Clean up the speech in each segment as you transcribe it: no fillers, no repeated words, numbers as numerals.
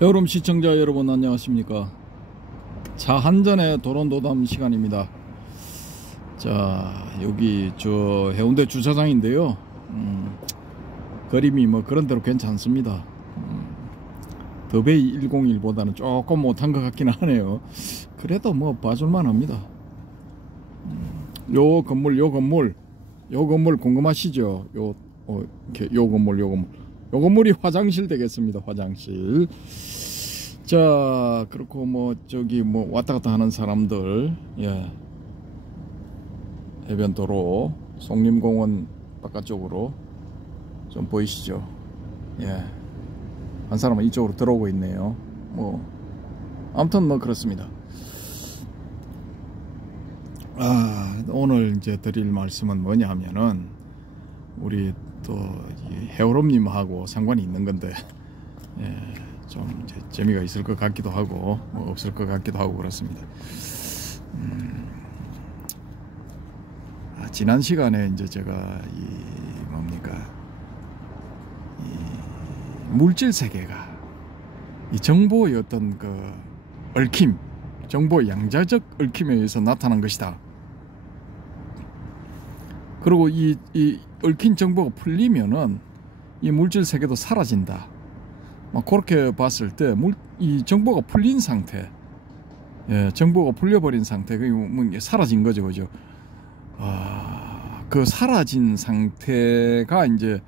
여름 시청자 여러분 안녕하십니까. 차 한잔의 도론도담 시간입니다. 자, 여기 저 해운대 주차장인데요. 그림이 뭐 그런대로 괜찮습니다. 더베이 101보다는 조금 못한 것 같긴 하네요. 그래도 뭐 봐줄만 합니다. 요 건물 궁금하시죠? 요 건물이 화장실 되겠습니다. 화장실. 자, 그렇고 뭐 저기 뭐 왔다 갔다 하는 사람들, 예, 해변도로 송림공원 바깥쪽으로 좀 보이시죠? 예, 한 사람은 이쪽으로 들어오고 있네요. 뭐 아무튼 뭐 그렇습니다. 오늘 이제 드릴 말씀은 뭐냐 하면은 우리 또 해오름님하고 상관이 있는 건데, 예, 좀 이제 재미가 있을 것 같기도 하고 뭐 없을 것 같기도 하고 그렇습니다. 지난 시간에 이제 제가 이 물질 세계가 이 정보의 어떤 그 얽힘, 정보의 양자적 얽힘에 의해서 나타난 것이다. 그리고 이 얽힌 정보가 풀리면은 이 물질 세계도 사라진다. 그렇게 봤을 때 이 정보가 풀린 상태, 예, 정보가 풀려버린 상태, 그게 사라진 거죠, 그죠? 그 사라진 상태가 이제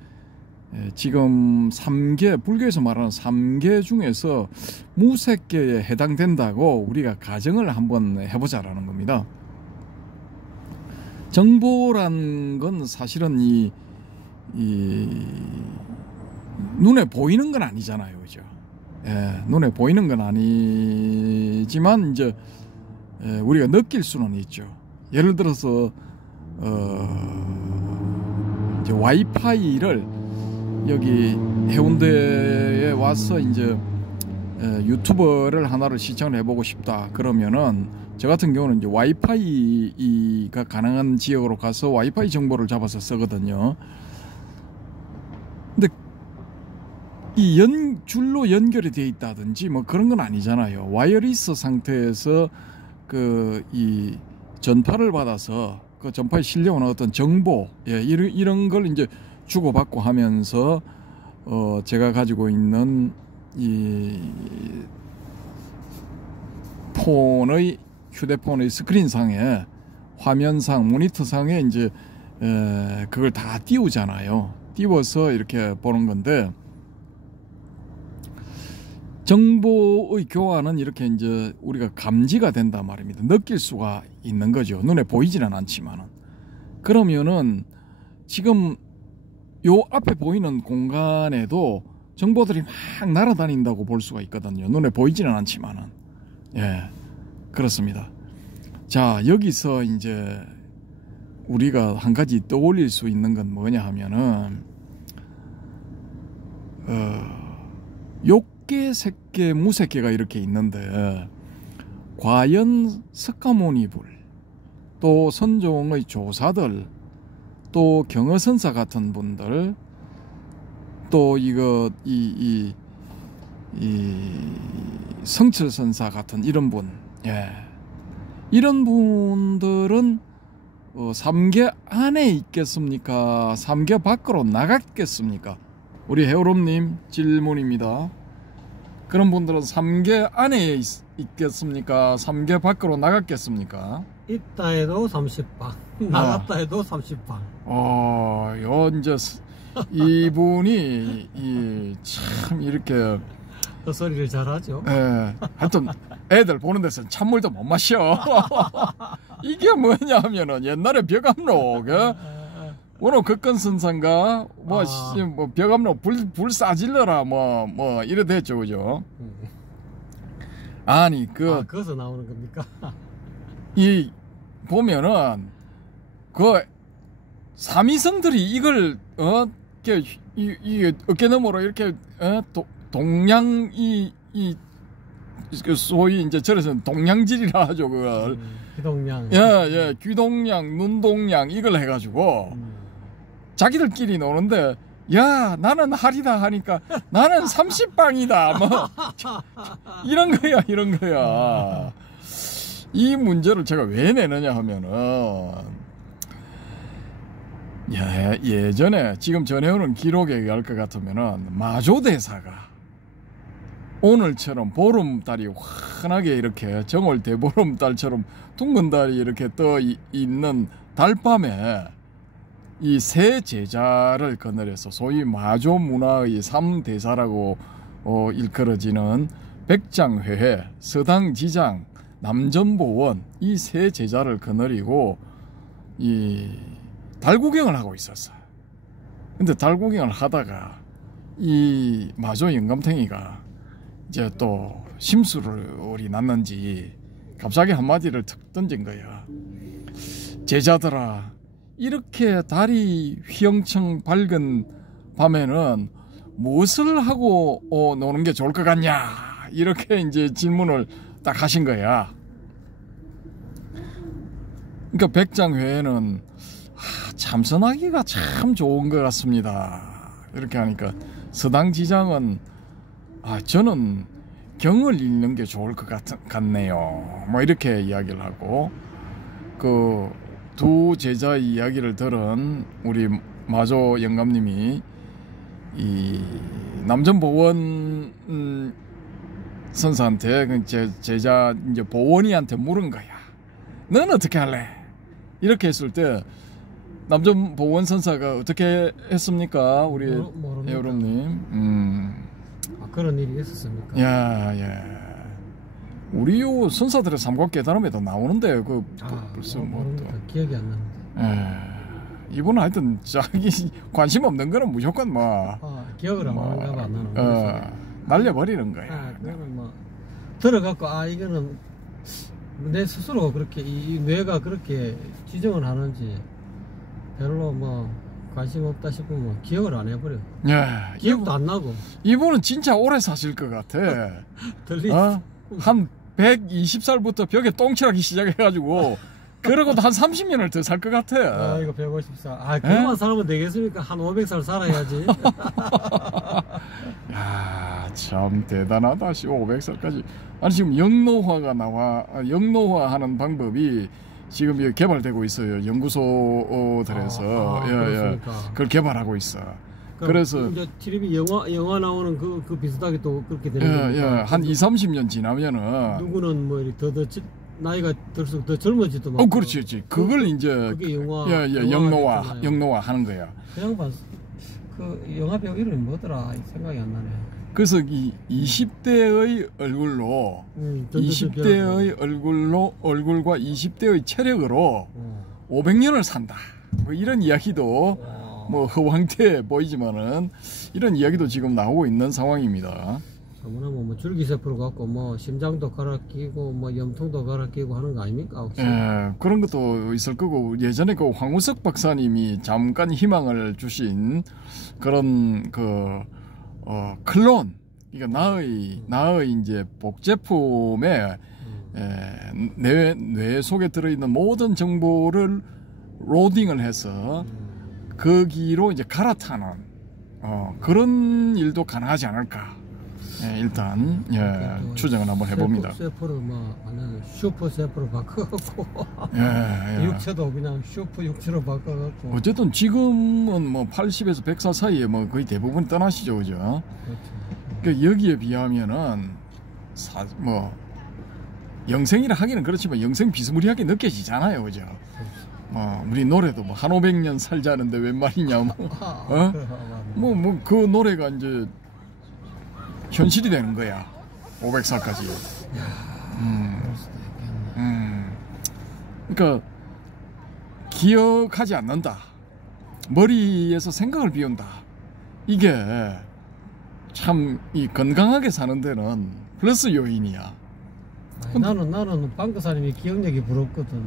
지금 3계, 불교에서 말하는 3계 중에서 무색계에 해당된다고 우리가 가정을 한번 해보자라는 겁니다. 정보란 건 사실은 이 눈에 보이는 건 아니잖아요, 그죠? 예, 눈에 보이는 건 아니지만 이제 우리가 느낄 수는 있죠. 예를 들어서 이제 와이파이를 여기 해운대에 와서 이제 유튜버를 하나를 시청을 해보고 싶다 그러면은, 저 같은 경우는 이제 와이파이가 가능한 지역으로 가서 와이파이 정보를 잡아서 쓰거든요. 근데 이 줄로 연결이 되어 있다든지 뭐 그런 건 아니잖아요. 와이어리스 상태에서 이 전파를 받아서 그 전파에 실려오는 어떤 정보, 예, 이런 걸 이제 주고받고 하면서 제가 가지고 있는 이 휴대폰의 스크린상에, 화면상, 모니터상에 이제 그걸 다 띄우잖아요. 띄워서 이렇게 보는 건데, 정보의 교환은 이렇게 이제 우리가 감지가 된단 말입니다. 느낄 수가 있는 거죠. 눈에 보이지는 않지만은. 그러면은 지금 요 앞에 보이는 공간에도 정보들이 막 날아다닌다고 볼 수가 있거든요. 눈에 보이지는 않지만은. 예, 그렇습니다. 자, 여기서 이제 우리가 한 가지 떠올릴 수 있는 건 뭐냐 하면은 욕계, 색계, 무색계가 이렇게 있는데, 과연 석가모니불, 또 선종의 조사들, 또 경허선사 같은 분들, 또 이 성철선사 같은 이런 분, 예, 이런 분들은 3계 안에 있겠습니까? 3계 밖으로 나갔겠습니까? 우리 해오름님 질문입니다. 그런 분들은 3계 안에 있겠습니까? 3계 밖으로 나갔겠습니까? 있다 해도 30방, 나갔다 해도 30방. 이제 이분이 참 이렇게 헛소리를 잘하죠. 예, 하여튼 애들 보는 데서 찬물도 못 마셔. 이게 뭐냐 하면은 옛날에 벽암로, 오늘 극건선상가 뭐 벽암로 불 싸질러라 뭐 이래 됐죠, 그죠? 아니 거기서 나오는 겁니까? 이 보면은 그 삼위성들이 이걸 이게 어깨너머로 이렇게 동양 소위 이제 저래서 동양질이라 하죠, 그걸. 귀동양. 예, 귀동양, 눈동양 이걸 해가지고 자기들끼리 노는데 야 나는 할이다 하니까 나는 30방이다 뭐 이런 거야. 이 문제를 제가 왜 내느냐 하면은 예전에 지금 전해오는 기록에 의할 것 같으면은 마조대사가 오늘처럼 보름달이 환하게 이렇게 정월 대보름달처럼 둥근 달이 이렇게 떠 있는 달밤에 이 세 제자를 거느려서 소위 마조 문화의 3대사라고 일컬어지는 백장회회, 서당지장, 남전보원 이 세 제자를 거느리고 이 달구경을 하고 있었어요. 근데 달구경을 하다가 이 마조 영감탱이가 이제 또 심술이 났는지 갑자기 한마디를 툭 던진 거야. 제자들아, 이렇게 달이 휘영청 밝은 밤에는 무엇을 하고 노는 게 좋을 것 같냐? 이렇게 이제 질문을 딱 하신 거야. 그러니까 백장회에는 참선하기가 참 좋은 것 같습니다. 이렇게 하니까 서당지장은 저는 경을 읽는 게 좋을 것 같네요. 뭐 이렇게 이야기를 하고 그 두 제자의 이야기를 들은 우리 마조 영감님이 이 남전보원 선사한테 그 제자 이제 보원이한테 물은 거야. 너는 어떻게 할래? 이렇게 했을 때 남전보원 선사가 어떻게 했습니까? 우리 여러분님. 그런 일이 있었습니까? 야. 우리 요 선사들의 삼각 깨달음에도 나오는데 그 벌써 모릅니다. 기억이 안 나는데. 이분은 하여튼 자기 관심 없는 거는 무조건 뭐 기억을 안 하는가 봐. 나는 날려버리는 거야. 그거는 뭐 들어갖고 이거는 내 스스로 그렇게 이 뇌가 그렇게 지정을 하는지 별로 뭐 관심 없다 싶으면 기억을 안 해버려. 기억도 안 나고. 이분은 진짜 오래 사실 것 같아. 한 120살부터 벽에 똥칠하기 시작해가지고 그러고도 한 30년을 더 살 것 같아. 이거 150살. 그만 살면 되겠습니까? 한 500살 살아야지. 야, 참 대단하다. 500살까지. 아니 지금 영노화하는 방법이 지금 개발되고 있어요. 연구소들에서 그걸 개발하고 있어. 그래서 이제 TVB 영화 나오는 그 비슷하게 또 그렇게 되는 거예요. 한 20-30년 지나면은 누구는 뭐 더 나이가 들수록 더 젊어지도 막. 그렇지. 그걸 이제 그게 영노화 하는 거야. 그냥 그 영화 배우 이름이 뭐더라? 생각이 안 나네. 그래서 이 20대의 얼굴로 20대의 얼굴과 20대의 체력으로 500년을 산다. 뭐 이런 이야기도 뭐 허황태 보이지만은 이런 이야기도 지금 나오고 있는 상황입니다. 아무나 뭐 줄기세포로 갖고 뭐 심장도 갈아 끼고 뭐 염통도 갈아 끼고 하는 거 아닙니까? 혹시? 그런 것도 있을 거고 예전에 그 황우석 박사님이 잠깐 희망을 주신 그런 클론, 그러니까 나의 이제 복제품에 뇌 속에 들어있는 모든 정보를 로딩을 해서 거기로 이제 갈아타는 그런 일도 가능하지 않을까. 일단 추정을 한번 해봅니다. 세포를 슈퍼 세포로 바꿔갖고 육체도 그냥 슈퍼 육체로 바꿔갖고. 어쨌든 지금은 뭐 80에서 100살 사이에 뭐 거의 대부분 떠나시죠, 그죠? 그렇죠. 그러니까 여기에 비하면은 뭐 영생이라 하기는 그렇지만 영생 비스무리하게 느껴지잖아요, 그죠? 우리 노래도 뭐 한 500년 살자는데 웬 말이냐, 그 노래가 이제 현실이 되는 거야. 500살까지. 그러니까 기억하지 않는다. 머리에서 생각을 비운다. 이게 참 이 건강하게 사는 데는 플러스 요인이야. 나는 방크사님이 기억력이 부럽거든.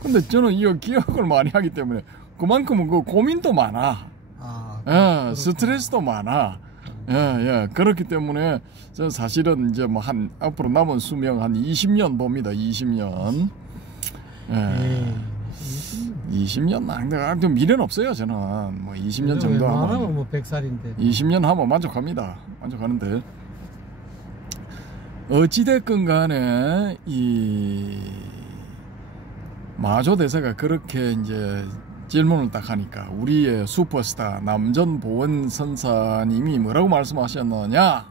근데 저는 이 기억을 많이 하기 때문에 그만큼은 그 고민도 많아. 스트레스도 많아. 그렇기 때문에 저는 사실은 이제 뭐 앞으로 남은 수명 한 20년 봅니다. 20년. 20년 좀 미련 없어요. 저는 뭐 20년 정도 하면 뭐 100살인데 20년 하면 만족합니다. 만족하는데 어찌됐건 간에 이 마조 대사가 그렇게 이제 질문을 딱 하니까 우리의 슈퍼스타 남전 보원 선사님이 뭐라고 말씀하셨느냐,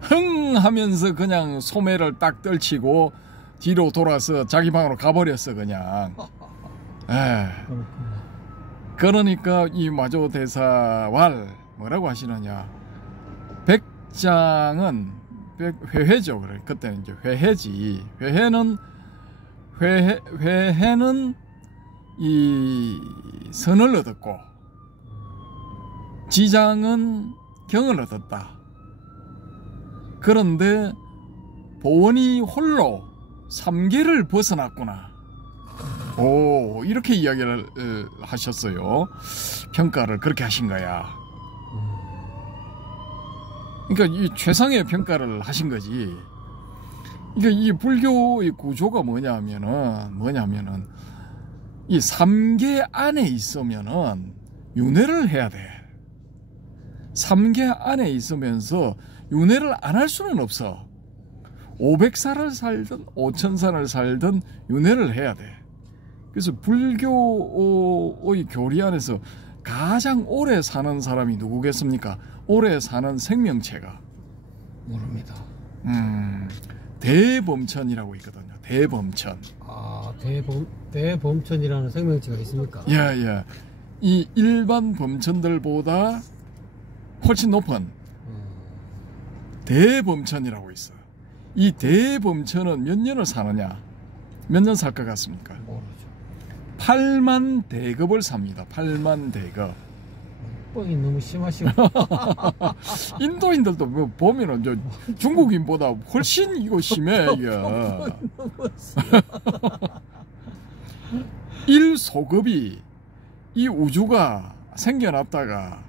흥 하면서 그냥 소매를 딱 떨치고 뒤로 돌아서 자기 방으로 가버렸어 그냥. 그러니까 이 마조 대사왈 뭐라고 하시느냐, 백장은 회해죠. 그래. 그때는 이제 회해지. 회해는 이 선을 얻었고 지장은 경을 얻었다. 그런데 보원이 홀로 삼계를 벗어났구나. 오, 이렇게 이야기를 하셨어요. 평가를 그렇게 하신 거야. 그러니까 이 최상의 평가를 하신 거지. 그러니까 이 불교의 구조가 뭐냐면은 이 삼계 안에 있으면은 윤회를 해야 돼. 삼계 안에 있으면서 윤회를 안 할 수는 없어. 500살을 살든 5000살을 살든 윤회를 해야 돼. 그래서 불교의 교리 안에서 가장 오래 사는 사람이 누구겠습니까? 오래 사는 생명체가 모릅니다. 대범천이라고 있거든요. 대범천. 아, 대범천이라는 생명체가 있습니까? 예. 이 일반 범천들보다 훨씬 높은 대범천이라고 있어. 이 대범천은 몇 년을 사느냐? 몇 년 살 것 같습니까? 모르죠. 8만 대급을 삽니다. 8만 대급. 뻥이 너무 심하시고. 인도인들도 뭐 보면은 저 중국인보다 훨씬 이거 심해 이게. 1소급이 이 우주가 생겨났다가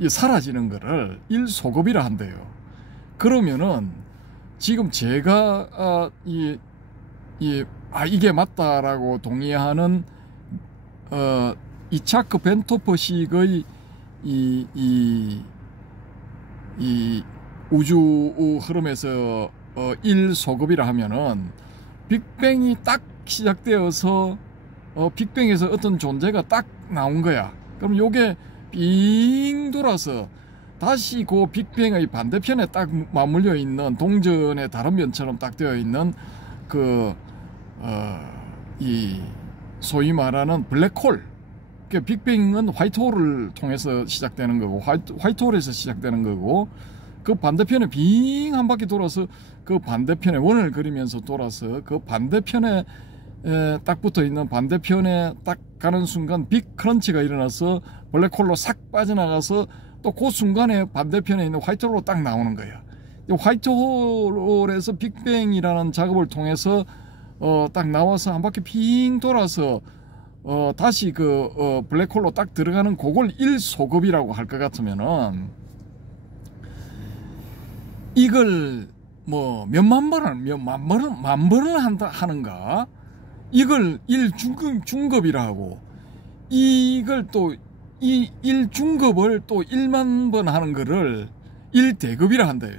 이 사라지는 거를 1소급이라 한대요. 그러면은 지금 제가 이게 맞다라고 동의하는 이차크 벤토퍼식의 이 우주 흐름에서 1소급이라 하면은 빅뱅이 딱 시작되어서 빅뱅에서 어떤 존재가 딱 나온 거야. 그럼 요게 빙 돌아서 다시 그 빅뱅의 반대편에 딱 맞물려 있는 동전의 다른 면처럼 딱 되어 있는 이 소위 말하는 블랙홀. 그 빅뱅은 화이트홀을 통해서 시작되는 거고 화이트홀에서 시작되는 거고 그 반대편에 빙 한 바퀴 돌아서 그 반대편에 원을 그리면서 돌아서 그 반대편에 딱 붙어 있는 반대편에 딱 가는 순간 빅 크런치가 일어나서 블랙홀로 싹 빠져나가서 또 그 순간에 반대편에 있는 화이트홀로 딱 나오는 거예요. 화이트홀에서 빅뱅이라는 작업을 통해서 딱 나와서 한 바퀴 빙 돌아서 다시 블랙홀로 딱 들어가는 그걸 1소급이라고 할 것 같으면은 이걸 뭐 몇만 번을 하는가? 이걸 1중급이라 하고 이걸 또 이 1중급을 또 1만 번 하는 거를 1대급이라 한대요.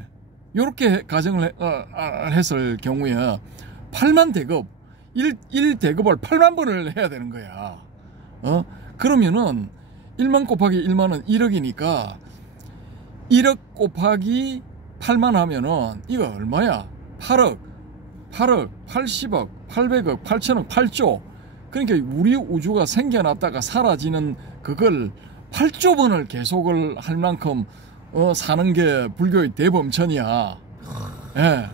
요렇게 가정을 했을 경우에 8만 대급 1대급을 8만 번을 해야 되는 거야. 그러면은 1만 곱하기 1만은 1억이니까 1억 곱하기 8만 하면은 이거 얼마야? 8억, 80억, 800억, 8천억, 8조. 그러니까 우리 우주가 생겨났다가 사라지는 그걸 8조 번을 계속을 할 만큼 사는 게 불교의 대범천이야. 예.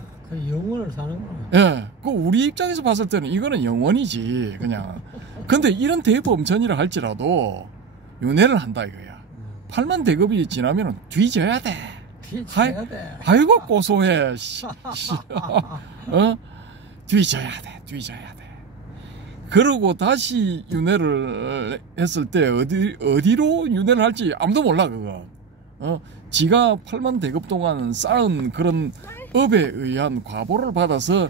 영원을 사는구나. 예. 그 우리 입장에서 봤을 때는 이거는 영원이지 그냥. 근데 이런 대범천이라 할지라도 윤회를 한다 이거야. 8만 대급이 지나면은 뒤져야 돼. 뒤져야 돼. 아이고 고소해. 뒤져야 돼. 그러고 다시 윤회를 했을 때 어디로 윤회를 할지 아무도 몰라 그거. 지가 8만 대급 동안 쌓은 그런 업에 의한 과보를 받아서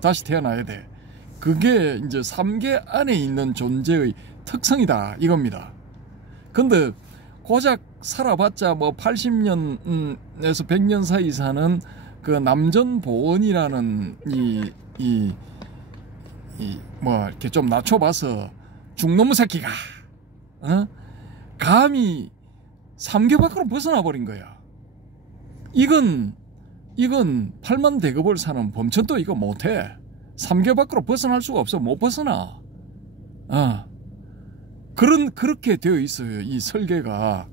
다시 태어나야 돼. 그게 이제 3계 안에 있는 존재의 특성이다 이겁니다. 근데 고작 살아봤자 뭐 80년에서 100년 사이 사는 그 남전보원이라는 뭐 이렇게 좀 낮춰봐서 중놈의 새끼가 감히 3계 밖으로 벗어나 버린 거야. 이건 8만 대급을 사는 범천도 이거 못해. 3계 밖으로 벗어날 수가 없어. 못 벗어나. 그렇게 되어 있어요. 이 설계가.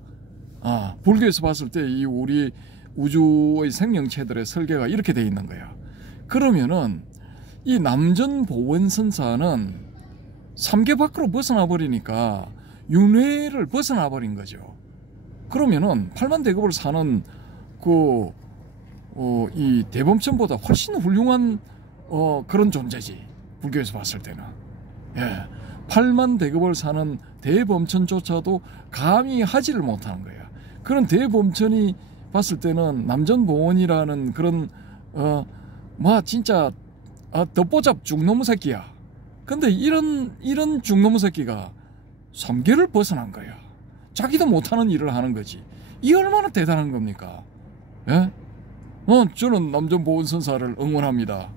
불교에서 봤을 때 이 우리 우주의 생명체들의 설계가 이렇게 되어 있는 거야. 그러면은 이 남전보원선사는 3계 밖으로 벗어나 버리니까 윤회를 벗어나 버린 거죠. 그러면은 8만 대급을 사는 이 대범천보다 훨씬 훌륭한 그런 존재지. 불교에서 봤을 때는. 예. 8만 대급을 사는 대범천조차도 감히 하지를 못하는 거야. 그런 대범천이 봤을 때는 남전보원이라는 그런 진짜 덧보잡 죽놈의 새끼야. 근데 이런 죽놈의 새끼가 3계를 벗어난 거야. 자기도 못하는 일을 하는 거지. 이 얼마나 대단한 겁니까? 예? 저는 남전보원선사를 응원합니다.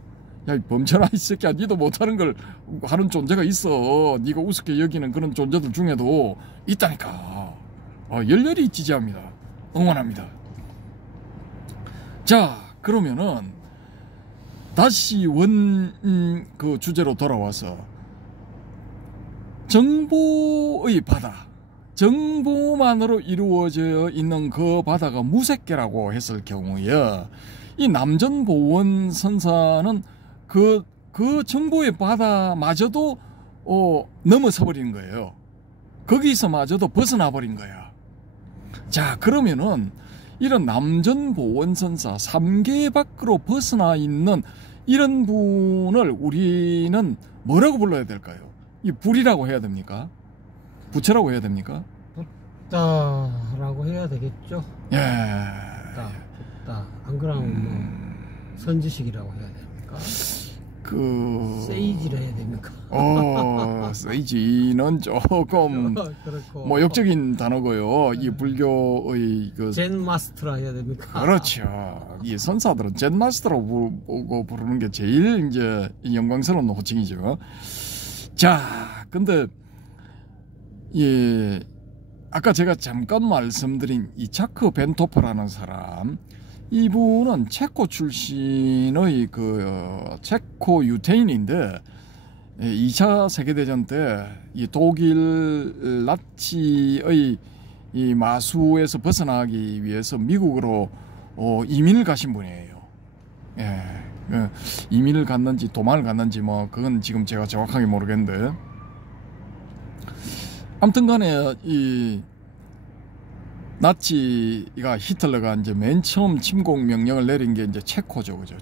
야, 이 범천아, 이 새끼야, 니도 못하는 걸 하는 존재가 있어. 니가 우습게 여기는 그런 존재들 중에도 있다니까. 열렬히 지지합니다. 응원합니다. 자, 그러면은 다시 그 주제로 돌아와서 정보의 바다, 정보만으로 이루어져 있는 그 바다가 무색계라고 했을 경우에 이 남전보원 선사는 그 정보의 바다마저도 넘어서 버린 거예요. 거기서마저도 벗어나 버린 거야. 자, 그러면은 이런 남전보원 선사 3계 밖으로 벗어나 있는 이런 분을 우리는 뭐라고 불러야 될까요? 이 불이라고 해야 됩니까? 부처라고 해야 됩니까? 붓다라고 해야 되겠죠. 예. 붓다. 안 그러면 뭐 선지식이라고 해야 됩니까? 세이지라 해야 됩니까? 세이지는 조금 그렇고. 모욕적인 단어고요. 이 불교의 젠 마스터라 해야 됩니까? 그렇죠. 이 선사들은 젠 마스터라고 부르는 게 제일 이제 영광스러운 호칭이죠. 자, 근데 아까 제가 잠깐 말씀드린 이 자크 벤토퍼라는 사람, 이분은 체코 출신의 체코 유태인인데 2차 세계대전 때 이 독일 나치의 이 마수에서 벗어나기 위해서 미국으로 이민을 가신 분이에요. 예, 이민을 갔는지 도망을 갔는지 뭐 그건 지금 제가 정확하게 모르겠는데, 아무튼간에 이 나치가 히틀러가 이제 맨 처음 침공 명령을 내린 게 이제 체코죠, 그죠?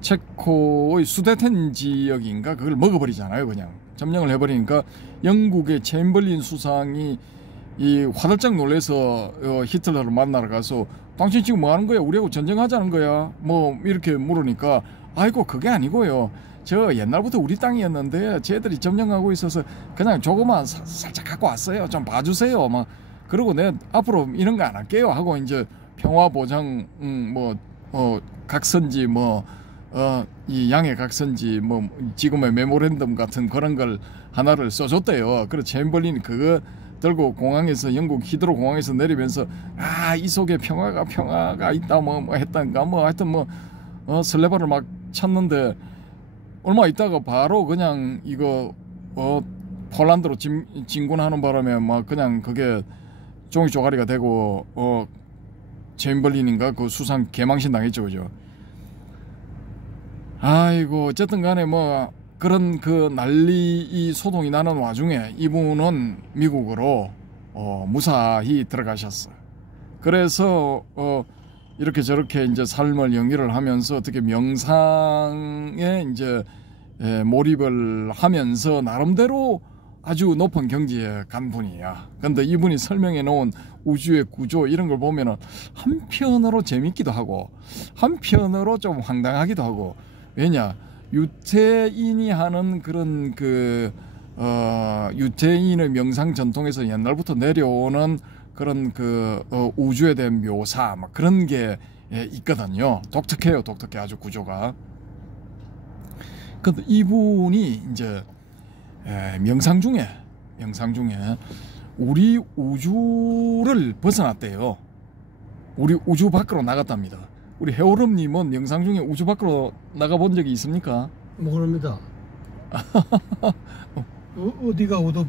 체코의 수데텐 지역인가 그걸 먹어버리잖아요, 그냥 점령을 해버리니까 영국의 챔벌린 수상이 이 화들짝 놀래서 히틀러를 만나러 가서 당신 지금 뭐 하는 거야? 우리하고 전쟁하자는 거야? 뭐 이렇게 물으니까 아이고 그게 아니고요. 저 옛날부터 우리 땅이었는데 쟤들이 점령하고 있어서 그냥 조그만 살짝 갖고 왔어요. 좀 봐주세요. 막 그리고 내 앞으로 이런 거 안 할게요 하고 이제 평화 보장 각선지 이 양해 각선지 지금의 메모랜덤 같은 그런 걸 하나를 써줬대요. 그래서 챔벌린이 그거 들고 공항에서 영국 히드로 공항에서 내리면서 이 속에 평화가 있다 했던가 하여튼 설레발을 막 쳤는데 얼마 있다가 바로 그냥 이거 폴란드로 진군하는 바람에 막 그냥 그게 종이 조가리가 되고 챔벌린인가 그 수상 개망신 당했죠, 그죠? 아이고 어쨌든 간에 그런 그 난리 이 소동이 나는 와중에 이분은 미국으로 무사히 들어가셨어요. 그래서 이렇게 저렇게 이제 삶을 영위를 하면서 어떻게 명상에 이제 몰입을 하면서 나름대로 아주 높은 경지에 간 분이야. 근데 이분이 설명해 놓은 우주의 구조 이런 걸 보면은 한편으로 재밌기도 하고 한편으로 좀 황당하기도 하고, 왜냐 유태인이 하는 그런 그 유태인의 명상 전통에서 옛날부터 내려오는 그런 그 우주에 대한 묘사 막 그런 게 있거든요. 독특해요. 독특해 아주 구조가. 근데 이분이 이제 명상 중에 우리 우주를 벗어났대요. 우리 우주 밖으로 나갔답니다. 우리 해오름님은 명상 중에 우주 밖으로 나가본 적이 있습니까? 모릅니다. 어디가 우주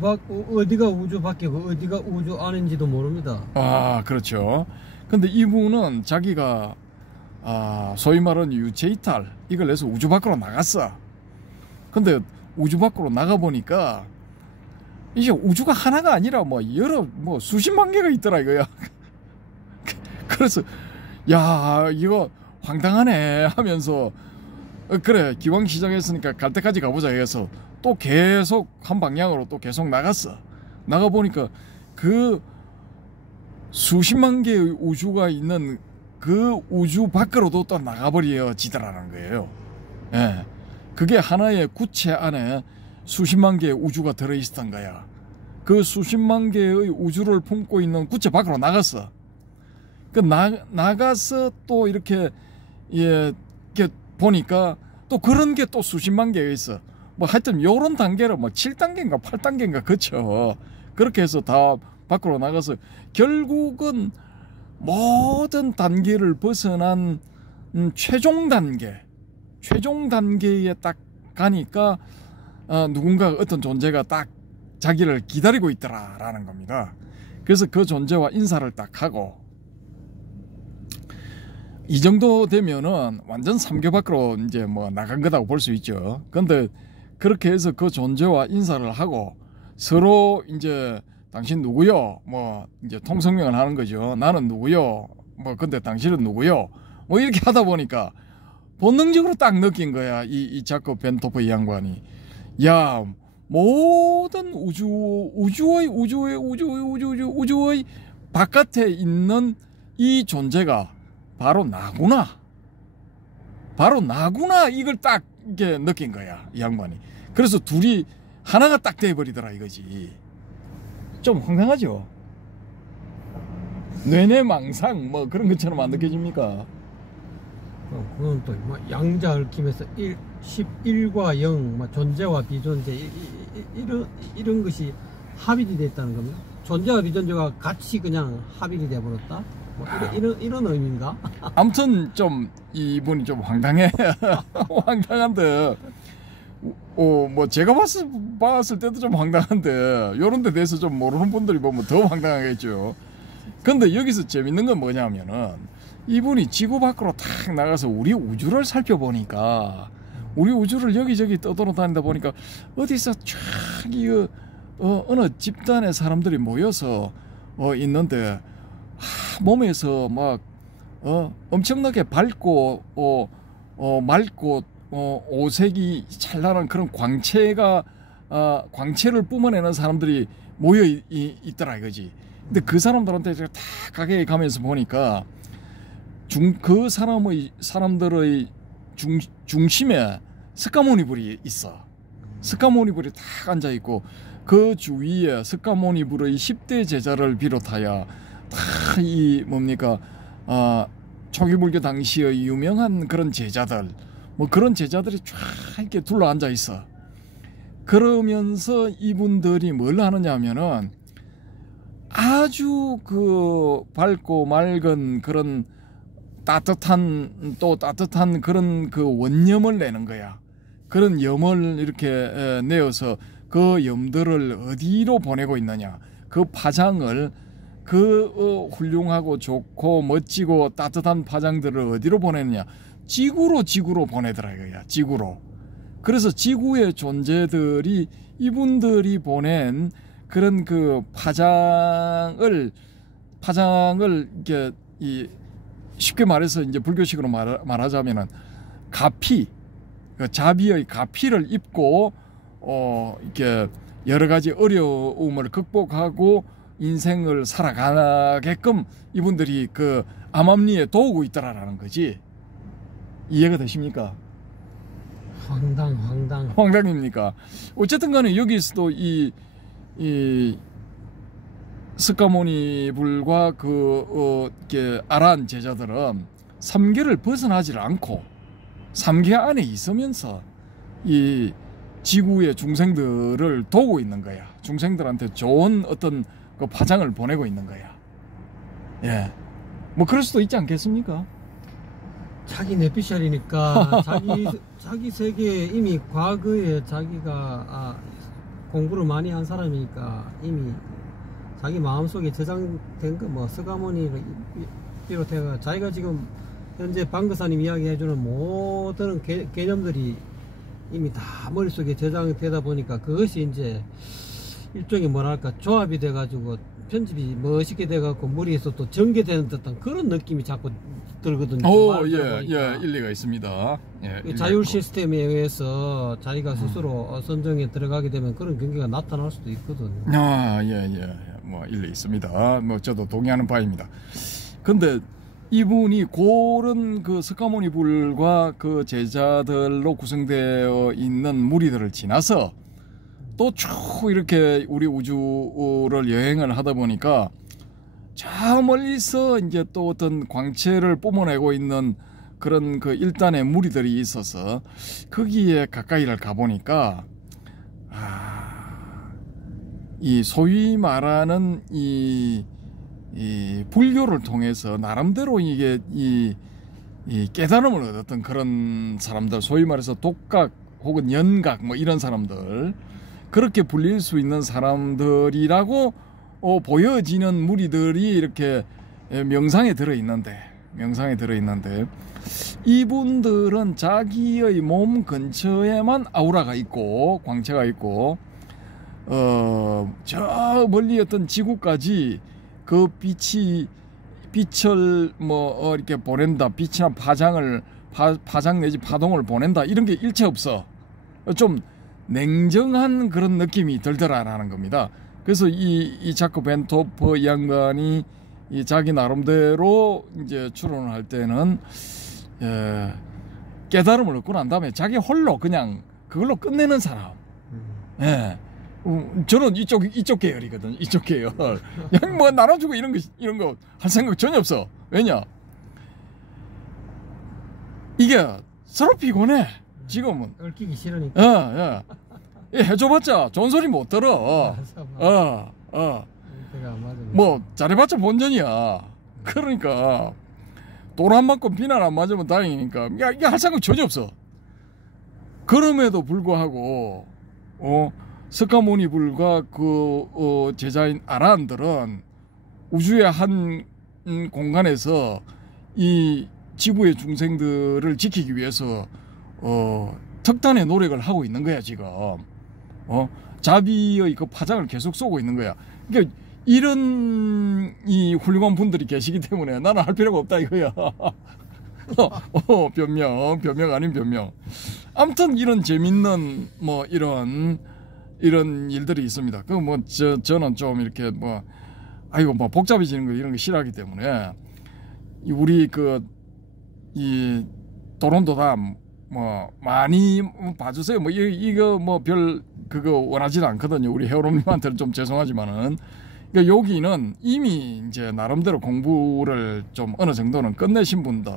밖이고 어디가 우주 안인지도 모릅니다. 아, 그렇죠. 근데 이분은 자기가 소위 말하는 유체 이탈 이걸 해서 우주 밖으로 나갔어. 근데 우주 밖으로 나가 보니까 이제 우주가 하나가 아니라 뭐 여러 뭐 수십만 개가 있더라 이거야. 그래서 야 이거 황당하네 하면서 그래 기왕 시작했으니까 갈 때까지 가보자 해서 또 계속 한 방향으로 또 계속 나갔어. 나가 보니까 그 수십만 개의 우주가 있는 그 우주 밖으로도 또 나가버려지더라는 거예요. 예. 그게 하나의 구체 안에 수십만 개의 우주가 들어있었던 거야. 그 수십만 개의 우주를 품고 있는 구체 밖으로 나갔어. 그 나가서 또 이렇게 이렇게 보니까 또 그런 게 또 수십만 개가 있어. 뭐 하여튼 요런 단계를 뭐 7단계인가 8단계인가 거쳐. 그렇게 해서 다 밖으로 나가서 결국은 모든 단계를 벗어난 최종 단계에 딱 가니까 누군가 어떤 존재가 딱 자기를 기다리고 있더라라는 겁니다. 그래서 그 존재와 인사를 딱 하고 이 정도 되면은 완전 3교 밖으로 이제 뭐 나간 거라고 볼 수 있죠. 근데 그렇게 해서 그 존재와 인사를 하고 서로 이제 당신 누구요? 뭐 이제 통성명을 하는 거죠. 나는 누구요? 뭐 근데 당신은 누구요? 뭐 이렇게 하다 보니까 본능적으로 딱 느낀 거야. 이 자크 벤토프 이 양반이. 야, 모든 우주의 바깥에 있는 이 존재가 바로 나구나. 이걸 딱 이렇게 느낀 거야. 이 양반이. 그래서 둘이 하나가 딱 돼버리더라 이거지. 좀 황당하죠? 뇌내망상 뭐 그런 것처럼 안 느껴집니까? 그건 또 양자 얽힘에서 11과 0, 존재와 비존재 이런 것이 합일이 됐다는 겁니다. 존재와 비존재가 같이 그냥 합일이 돼버렸다. 뭐 이런 의미인가? 아무튼 좀 이분이 좀 황당해. 황당한데 뭐 제가 봤을 때도 좀 황당한데 요런 데 대해서 좀 모르는 분들이 보면 더 황당하겠죠. 근데 여기서 재밌는 건 뭐냐면은 이분이 지구 밖으로 탁 나가서 우리 우주를 살펴보니까 우리 우주를 여기저기 떠돌아다니다 보니까 어디서 쫙 어느 집단의 사람들이 모여서 있는데 몸에서 막 엄청나게 밝고 맑고 오색이 찬란한 그런 광채를 뿜어내는 사람들이 모여 있더라 이거지. 근데 그 사람들한테 다 가게에 가면서 보니까 그 사람들의 중심에 스카모니불이 있어. 스카모니불이 딱 앉아 있고 그 주위에 스카모니불의 10대 제자를 비롯하여 다 이 뭡니까 초기불교 당시의 유명한 그런 제자들 뭐 그런 제자들이 쫙 이렇게 둘러 앉아 있어. 그러면서 이분들이 뭘 하느냐 하면은 아주 그 밝고 맑은 그런 따뜻한 그런 그 원념을 내는 거야. 그런 염을 이렇게 내어서 그 염들을 어디로 보내고 있느냐. 그 파장을 그 훌륭하고 좋고 멋지고 따뜻한 파장들을 어디로 보내느냐. 지구로 보내더라 이거야. 지구로. 그래서 지구의 존재들이 이분들이 보낸 그런 그 파장을 이렇게 쉽게 말해서 이제 불교식으로 말하자면은 가피, 그 자비의 가피를 입고 이렇게 여러 가지 어려움을 극복하고 인생을 살아가게끔 이분들이 그 암암리에 도우고 있더라라는 거지. 이해가 되십니까? 황당. 황당입니까? 어쨌든 간에 여기서도 이 스카모니 불과 이렇게 아란 제자들은 삼계를 벗어나질 않고 삼계 안에 있으면서 이 지구의 중생들을 도우고 있는 거야. 중생들한테 좋은 어떤 그 파장을 보내고 있는 거야. 예. 뭐 그럴 수도 있지 않겠습니까? 자기 내피셜이니까 자기 세계에 이미 과거에 자기가 공부를 많이 한 사람이니까 이미 자기 마음속에 저장된 거 뭐 스가모니를 비롯해서 자기가 지금 현재 방거사님 이야기해주는 모든 개념들이 이미 다 머릿속에 저장이 되다 보니까 그것이 이제 일종의 뭐랄까 조합이 돼가지고 편집이 멋있게 돼갖고 머리에서 또 전개되는 듯한 그런 느낌이 자꾸 들거든요. 예, 일리가 있습니다. 예, 자율 시스템에 의해서 자기가 스스로 선정에 들어가게 되면 그런 경계가 나타날 수도 있거든요. 뭐 일리 있습니다. 뭐 저도 동의하는 바입니다. 근데 이분이 그런 그 스카모니 불과 그 제자들로 구성되어 있는 무리들을 지나서 또 쭉 이렇게 우리 우주를 여행을 하다 보니까 저 멀리서 이제 또 어떤 광채를 뿜어내고 있는 그런 그 일단의 무리들이 있어서 거기에 가까이를 가보니까 이 소위 말하는 이 불교를 통해서 나름대로 이게 이 깨달음을 얻었던 그런 사람들, 소위 말해서 독각 혹은 연각 뭐 이런 사람들, 그렇게 불릴 수 있는 사람들이라고 보여지는 무리들이 이렇게 명상에 들어있는데 이분들은 자기의 몸 근처에만 아우라가 있고 광채가 있고 저 멀리 어떤 지구까지 그 빛을 뭐 이렇게 보낸다, 빛이나 파장 내지 파동을 보낸다, 이런 게 일체 없어. 좀 냉정한 그런 느낌이 들더라라는 겁니다. 그래서 이 자크 벤토퍼 이 양반이 이 자기 나름대로 이제 추론을 할 때는 깨달음을 얻고 난 다음에 자기 홀로 그냥 그걸로 끝내는 사람. 예. 저는 이쪽 계열이거든. 이쪽 계열. 그냥 뭐 나눠주고 이런 거 할 생각 전혀 없어. 왜냐? 이게 서로 피곤해. 지금은. 얽히기 싫으니까. 해줘봤자 좋은 소리 못 들어. 뭐 잘해봤자 본전이야. 그러니까 돈 안 맞고 비난 안 맞으면 다행이니까. 이게 할 생각 전혀 없어. 그럼에도 불구하고 스카모니 불과 그 제자인 아란들은 우주의 한 공간에서 이 지구의 중생들을 지키기 위해서 특단의 노력을 하고 있는 거야 지금. 자비의 그 파장을 계속 쏘고 있는 거야. 그러니까 이런 이 훌륭한 분들이 계시기 때문에 나는 할 필요가 없다 이거야. 변명 아닌 변명. 아무튼 이런 재밌는 뭐 이런 일들이 있습니다. 그 뭐 저는 좀 이렇게 뭐 복잡해지는 거 이런 거 싫어하기 때문에 우리 이 토론토담 뭐 많이 봐주세요. 뭐 이거 뭐 별 그거 원하지도 않거든요. 우리 헤어롬님한테는 좀 죄송하지만은. 그러니까 여기는 이미 이제 나름대로 공부를 좀 어느 정도는 끝내신 분들,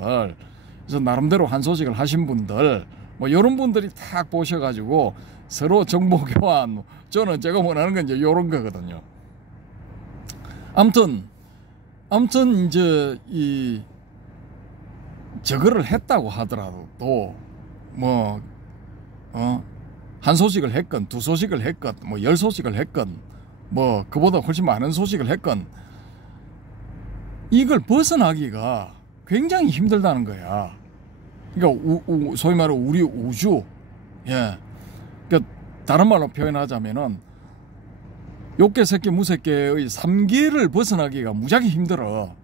그래서 나름대로 한 소식을 하신 분들, 뭐 이런 분들이 딱 보셔가지고 서로 정보 교환, 저는 제가 원하는 건 이제 이런 거거든요. 아무튼 이제 저거를 했다고 하더라도 뭐 한 소식을 했건 두 소식을 했건 뭐 10소식을 했건 뭐 그보다 훨씬 많은 소식을 했건 이걸 벗어나기가 굉장히 힘들다는 거야. 그러니까 소위 말해 우리 우주, 그러니까 다른 말로 표현하자면은 욕계 새끼 무새끼의 3계를 벗어나기가 무지하게 힘들어.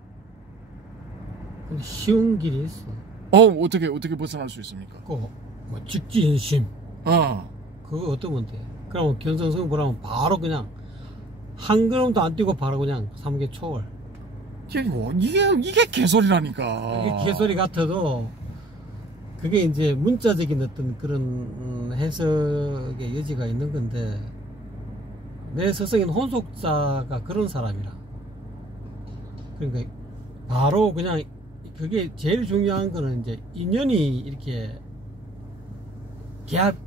근데 쉬운 길이 있어. 어떻게 벗어날 수 있습니까? 뭐 직지인심. 그거 어떠면 돼? 그러면 견성성불하면 바로 그냥 한 걸음도 안 뛰고 바로 그냥 3계 초월. 이게 개소리라니까. 이게 개소리 같아도 그게 이제 문자적인 어떤 그런 해석의 여지가 있는 건데, 내 스승인 혼속자가 그런 사람이라. 그러니까 바로 그냥 그게 제일 중요한 거는 이제 인연이 이렇게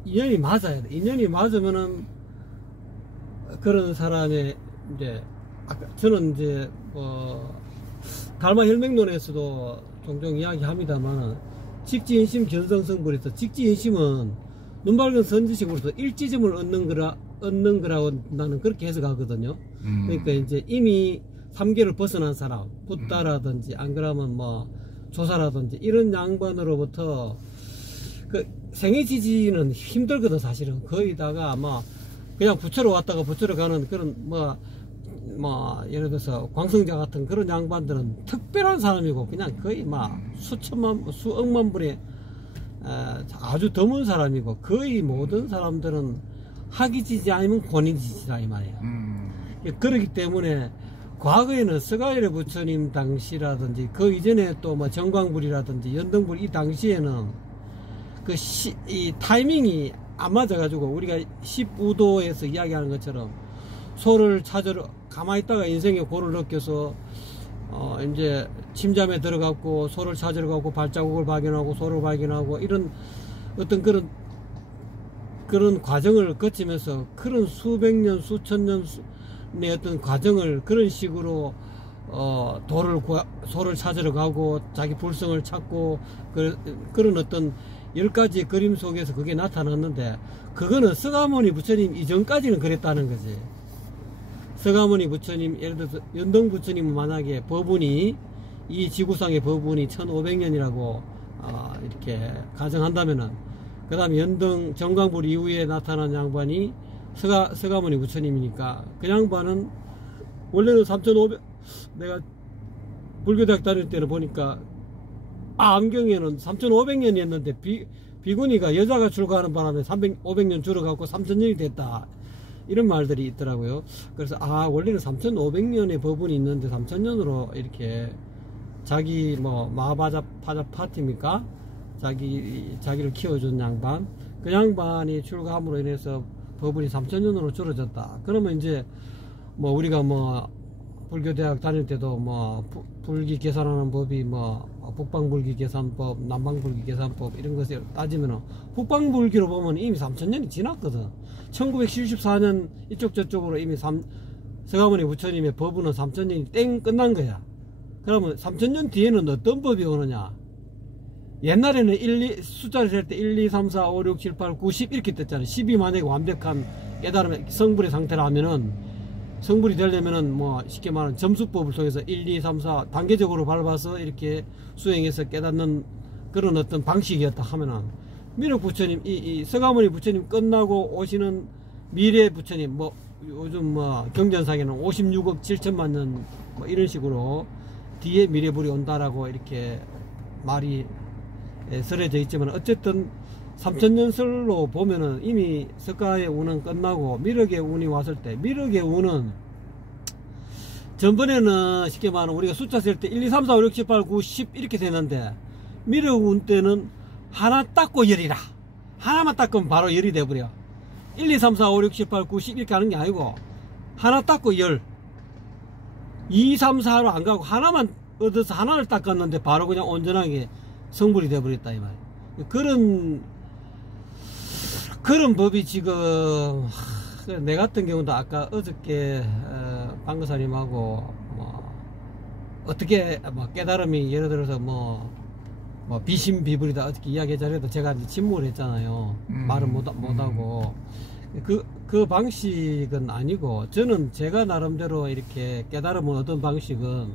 인연이 맞아야 돼. 인연이 맞으면은 그런 사람의 이제 아까 저는 이제 달마 혈맹론에서도 종종 이야기합니다만은 직지인심 견성성불에서 직지인심은 눈 밝은 선지식으로서 일지점을 얻는 거라고 나는 그렇게 해석하거든요. 그러니까 이제 이미 3계를 벗어난 사람, 붓다라든지 안 그러면 뭐 조사라든지 이런 양반으로부터 그 생애 지지는 힘들거든. 사실은 거의다가 아마 그냥 부처로 왔다가 부처로 가는 그런 뭐 예를 들어서 광성자 같은 그런 양반들은 특별한 사람이고 그냥 거의 막 수억만 분의 아주 드문 사람이고, 거의 모든 사람들은 학이지지 아니면 권위지지라 이 말이에요. 그렇기 때문에 과거에는 서가일의 부처님 당시라든지 그 이전에 또 뭐 정광불이라든지 연등불 이 당시에는 이 타이밍이 안 맞아가지고 우리가 15도에서 이야기하는 것처럼 소를 찾으러 가만히 있다가 인생의 고를 느껴서 이제 침잠에 들어갔고 소를 찾으러 가고 발자국을 발견하고 소를 발견하고 이런 어떤 그런 과정을 거치면서 그런 수백 년 수천 년의 어떤 과정을 그런 식으로 소를 찾으러 가고 자기 불성을 찾고 그런 어떤 10가지 그림 속에서 그게 나타났는데, 그거는 서가모니 부처님 이전까지는 그랬다는 거지. 서가모니 부처님, 예를 들어서 연등 부처님은 만약에 법운이 이 지구상의 법운이 1500년이라고 이렇게 가정한다면은, 그 다음에 연등 정광불 이후에 나타난 양반이 서가모니 부처님이니까 그 양반은 원래는 3500, 내가 불교대학 다닐 때는 보니까 암경에는 3500년이었는데 비구니가 여자가 출가하는 바람에 500년 줄어갖고 3000년이 됐다, 이런 말들이 있더라고요. 그래서 원래는 3500년의 법운이 있는데 3000년으로 이렇게 자기 뭐 마하바자파티입니까? 자기를 키워준 양반, 그 양반이 출가함으로 인해서 법운이 3000년으로 줄어졌다. 그러면 이제 뭐 우리가 뭐 불교대학 다닐 때도 뭐 불기 계산하는 법이 뭐 북방불기 계산법, 남방불기 계산법 이런 것을 따지면은 북방불기로 보면 이미 3000년이 지났거든. 1974년 이쪽 저쪽으로 이미 서가모니 부처님의 법운은 3000년이 땡 끝난 거야. 그러면 3000년 뒤에는 어떤 법이 오느냐? 옛날에는 숫자를 셀 때 1, 2, 3, 4, 5, 6, 7, 8, 9, 10 이렇게 떴잖아요. 10이 만약에 완벽한 깨달음의 성불의 상태라면은, 성불이 되려면은 뭐 쉽게 말하면 점수법을 통해서 1, 2, 3, 4 단계적으로 밟아서 이렇게 수행해서 깨닫는 그런 어떤 방식이었다 하면은, 미륵 부처님, 이 서가모니 부처님 끝나고 오시는 미래 부처님, 뭐 요즘 뭐 경전상에는 56억 7천만 년 뭐 이런 식으로 뒤에 미래불이 온다라고 이렇게 말이 설해져 있지만, 어쨌든 3000년설로 보면은 이미 석가의 운은 끝나고 미륵의 운이 왔을 때, 미륵의 운은 전번에는 쉽게 말하면 우리가 숫자 셀 때 1, 2, 3, 4, 5, 6, 7, 8, 9, 10 이렇게 되는데, 미륵 운 때는 하나 닦고 열이라. 하나만 닦으면 바로 열이 돼버려. 1, 2, 3, 4, 5, 6, 7, 8, 9, 10 이렇게 하는 게 아니고, 하나 닦고 열. 2, 3, 4로 안 가고 하나만 얻어서 하나를 닦았는데 바로 그냥 온전하게 성불이 돼버렸다 이 말이야. 그런 법이 지금 내 같은 경우도 아까 어저께 방거사님하고 뭐 어떻게 뭐 깨달음이 예를 들어서 뭐 비심비불이다 어떻게 이야기하자래도 제가 이제 침묵을 했잖아요. 말은 못하고 그 방식은 아니고, 저는 제가 나름대로 이렇게 깨달음을 얻은 방식은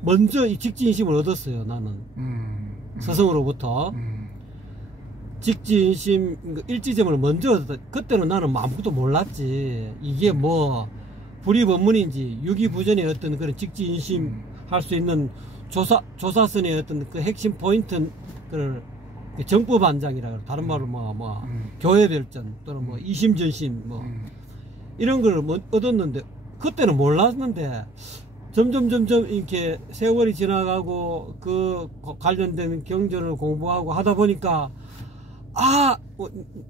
먼저 이 직지인심을 얻었어요. 나는 스승으로부터 직지인심 일지점을 먼저 얻었다. 그때는 나는 아무것도 몰랐지. 이게 뭐 불이법문인지 유기부전의 어떤 그런 직지인심 할 수 있는 조사선의 어떤 그 핵심 포인트, 그걸 정법안장이라 그래. 다른 말로 교회별전 또는 뭐 이심전심 뭐 이런 걸 얻었는데, 그때는 몰랐는데 점점 이렇게 세월이 지나가고 그 관련된 경전을 공부하고 하다 보니까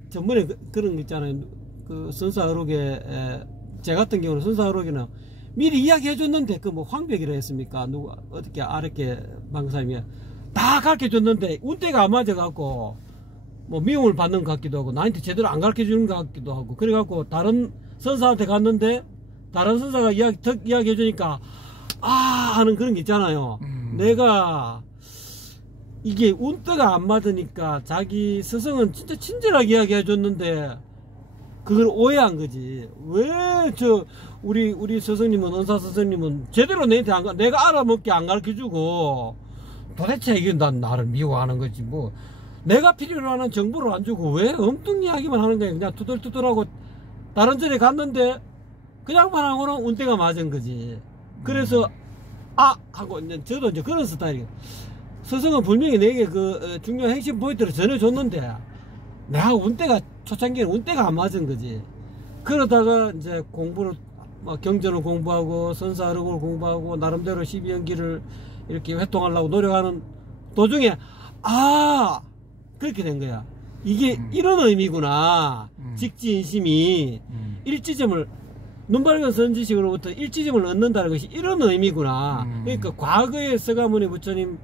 전번에 그런 거 있잖아요. 그 선사어록에 제 같은 경우는 선사어록에는 미리 이야기해 줬는데 그 뭐 황백이라 했습니까? 누가 어떻게 아랫게 방사님이 다 가르쳐 줬는데 운때가 안 맞아 갖고 뭐 미움을 받는 것 같기도 하고 나한테 제대로 안 가르쳐 주는 것 같기도 하고 그래 갖고 다른 선사한테 갔는데 다른 선사가 이야기해 주니까 하는 그런 게 있잖아요. 내가 이게 운때가 안 맞으니까 자기 스승은 진짜 친절하게 이야기해 줬는데 그걸 오해한 거지. 왜 우리 스승님은 은사 스승님은 제대로 내한테 내가 알아먹게 안 가르쳐 주고 도대체 이게 나를 미워하는 거지 뭐. 내가 필요로 하는 정보를 안 주고 왜 엉뚱 이야기만 하는 거야. 그냥 투덜투덜하고 다른 절에 갔는데 그냥만 하고는 운때가 맞은 거지. 그래서 하고 이제 저도 이제 그런 스타일이에요. 스승은 분명히 내게 그 중요한 핵심 포인트를 전해줬는데 내가 운때가 초창기에는 운때가 안 맞은 거지. 그러다가 이제 공부를 경전을 공부하고 선사어록을 공부하고 나름대로 12연기를 이렇게 회통하려고 노력하는 도중에 그렇게 된 거야. 이게 이런 의미구나. 직지인심이 일지점을 눈밝은 선지식으로부터 일지점을 얻는다는 것이 이런 의미구나. 그러니까 과거의 서가모니 부처님,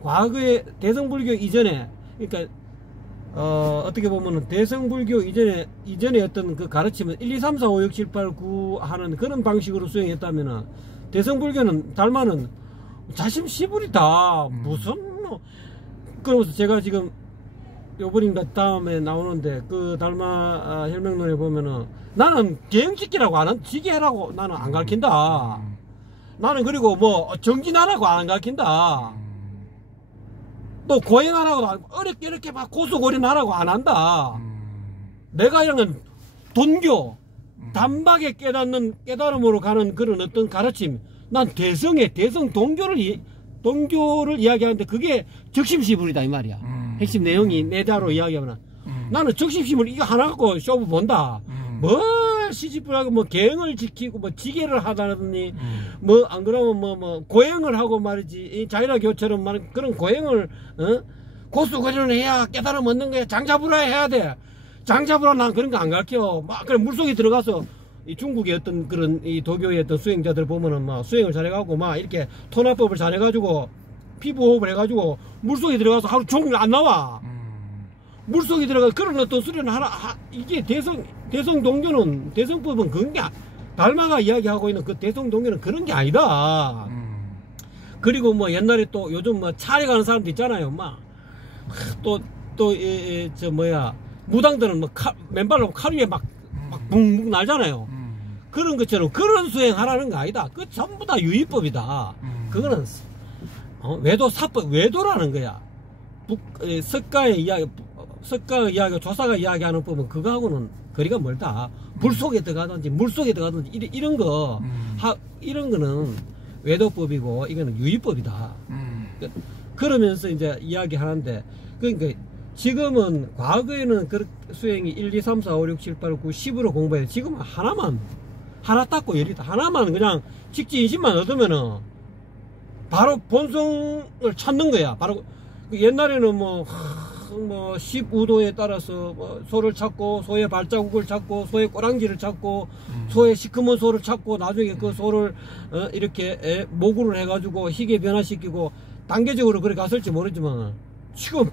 과거의 대성불교 이전에, 그러니까 어떻게 보면은 대성불교 이전에 어떤 그 가르침은 1, 2, 3, 4, 5, 6, 7, 8, 9 하는 그런 방식으로 수행했다면은 대성불교는 달마는 자심 시불이다. 무슨 그러면서 제가 지금 요번인가 다음에 나오는데 그 달마 혈맹론에 보면은 나는 계행짓기라고 지게라고 나는 안 가르친다. 나는 그리고 뭐 정진하라고 안 가르친다. 또 고행하라고 어렵게 이렇게 막 고수고린하라고 안 한다. 내가 이런 돈교 단박에 깨달음으로 가는 그런 어떤 가르침, 난 대성 동교를 이야기하는데 그게 적심시불이다 이 말이야. 핵심 내용이 내자로 이야기하면 나는 적심시불 이거 하나 갖고 쇼부 본다. 뭐 시집불하고 뭐 계행을 지키고 뭐 지게를 하다니 뭐 안 그러면 뭐 고행을 하고 말이지. 자이라교처럼 말은 그런 고행을 고수고리를 해야 깨달음 얻는 거야. 장자불화 해야 돼. 장자불화 난 그런 거 안 가르쳐. 막 그래 물속에 들어가서 이 중국의 어떤 그런 이 도교의 어떤 수행자들 보면은 막 수행을 잘해가고 막 이렇게 토나법을 잘해가지고 피부호흡을 해가지고 물속에 들어가서 하루 종일 안 나와. 물속에 들어가 그런 어떤 수련을 이게 대성동교는 대성법은 그런 게 달마가 이야기하고 있는 그 대성동교는 그런 게 아니다. 그리고 뭐 옛날에 또 요즘 뭐 차례 가는 사람도 있잖아요. 막 무당들은 뭐 맨발로 칼 위에 막 붕붕 날잖아요. 그런 것처럼 그런 수행하라는 거 아니다. 그 전부 다 유의법이다. 그거는 외도사법, 외도라는 거야. 석가의 이야기, 조사가 이야기하는 법은 그거하고는 거리가 멀다. 불속에 들어가든지 물속에 들어가든지 이런 거는 외도법이고 이거는 유의법이다. 그러면서 이제 이야기하는데, 그러니까 지금은 과거에는 수행이 1, 2, 3, 4, 5, 6, 7, 8, 9, 10으로 공부해요. 지금은 하나 닦고 열이다. 하나만 그냥 직지인심만 얻으면은 바로 본성을 찾는 거야. 바로 옛날에는 뭐 15도에 따라서 뭐 소를 찾고 소의 발자국을 찾고 소의 꼬랑지를 찾고 소의 시커먼 소를 찾고 나중에 그 소를 이렇게 모구를 해가지고 희게 변화시키고 단계적으로 그렇게 갔을지 모르지만 지금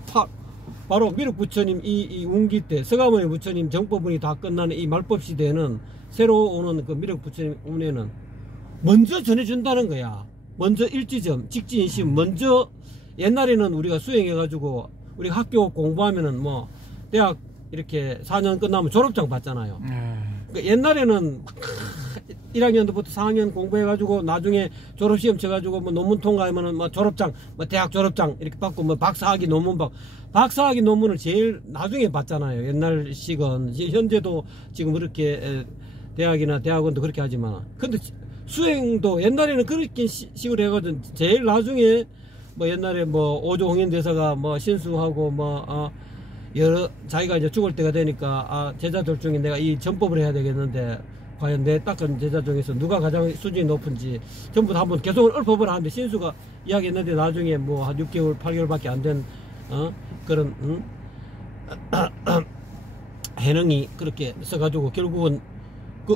바로 미륵 부처님 이 운기 때 서가모니 부처님 정법문이 다 끝나는 이 말법 시대에는 새로 오는 그 미륵 부처님 운에는 먼저 전해준다는 거야. 먼저 일지점, 직지인심, 먼저 옛날에는 우리가 수행해가지고 우리 학교 공부하면은 뭐 대학 이렇게 4년 끝나면 졸업장 받잖아요. 그러니까 옛날에는 1학년부터 4학년 공부해가지고 나중에 졸업시험 쳐가지고 뭐 논문 통과하면은 뭐 졸업장, 뭐 대학 졸업장 이렇게 받고 뭐 박사학위 논문 받고 박사학위 논문을 제일 나중에 받잖아요. 옛날식은 현재도 지금 그렇게 대학이나 대학원도 그렇게 하지만 근데 수행도 옛날에는 그렇게 식으로 해가지고 제일 나중에 뭐 옛날에 뭐 오조홍인 대사가 뭐 신수하고 뭐 여러 자기가 이제 죽을 때가 되니까 제자들 중에 내가 이 전법을 해야 되겠는데 과연 내 닦은 제자 중에서 누가 가장 수준이 높은지 전부 다 한번 개성을 읊어보라 하는데 신수가 이야기했는데 나중에 뭐 한 6개월 8개월밖에 안 된 그런 해능이 그렇게 써가지고 결국은 그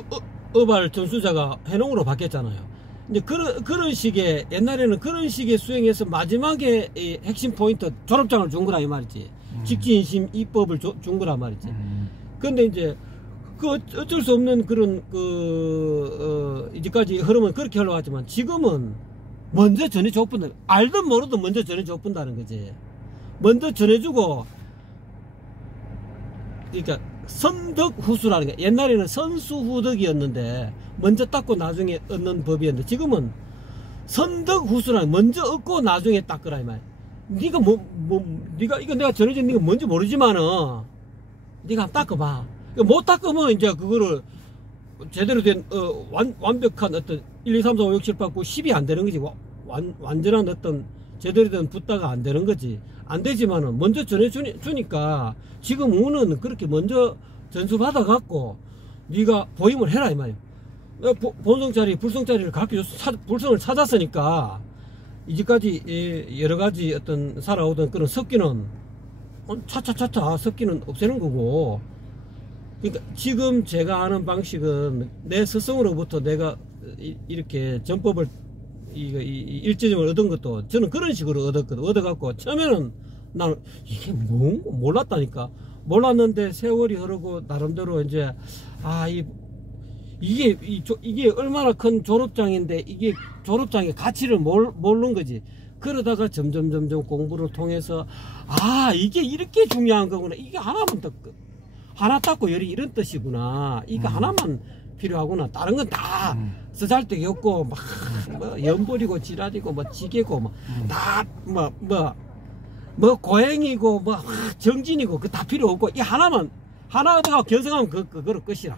어발 전수자가 해능으로 바뀌었잖아요. 근데 그런 식의 옛날에는 그런 식의 수행해서 마지막에 이 핵심 포인트 졸업장을 준 거라 이 말이지. 직지인심 입법을 준 거라 말이지. 근데 이제 그 어쩔 수 없는 그런 이제까지 흐름은 그렇게 흘러갔지만 지금은 먼저 전해줘본다. 알든 모르든 먼저 전해줘본다는 거지. 먼저 전해주고, 그러니까 선덕후수라는 게 옛날에는 선수후덕이었는데 먼저 닦고 나중에 얻는 법이었는데 지금은 선덕후수라는 먼저 얻고 나중에 닦으라 이 말. 네가 네가 이거 내가 전해준 네가 뭔지 모르지만은 네가 한번 닦아봐. 못 닦으면 이제 그거를 제대로 된 완벽한 어떤 1, 2, 3, 4, 5, 6, 7, 8, 9, 10이 안 되는 거지. 완전한 어떤 제대로 된 붓다가 안 되는 거지. 안 되지만은 먼저 전해주니까 지금 우는 그렇게 먼저 전수 받아갖고 네가 보임을 해라 이 말이야. 본성자리 불성자리를 가르쳐줘서 불성을 찾았으니까 이제까지 여러 가지 어떤 살아오던 그런 섞기는 차차차차 섞기는 없애는 거고. 그러니까 지금 제가 하는 방식은 내 스승으로부터 내가 이렇게 전법을 일제점을 얻은 것도 저는 그런 식으로 얻었거든. 얻어갖고 처음에는 나는 이게 몰랐다니까. 몰랐는데 세월이 흐르고 나름대로 이제 이게 얼마나 큰 졸업장인데 이게 졸업장의 가치를 모르는 거지. 그러다가 점점 공부를 통해서 이게 이렇게 중요한 거구나. 이게 하나 닦고 열이 이런 뜻이구나. 이거 하나만 필요하구나. 다른 건 다 쓰잘데기 없고 막 뭐 연벌이고 지랄이고 뭐 지게고 뭐 고행이고 뭐 정진이고 그 다 필요 없고 이 하나 얻어가고 견성하면 그거로 끝이라.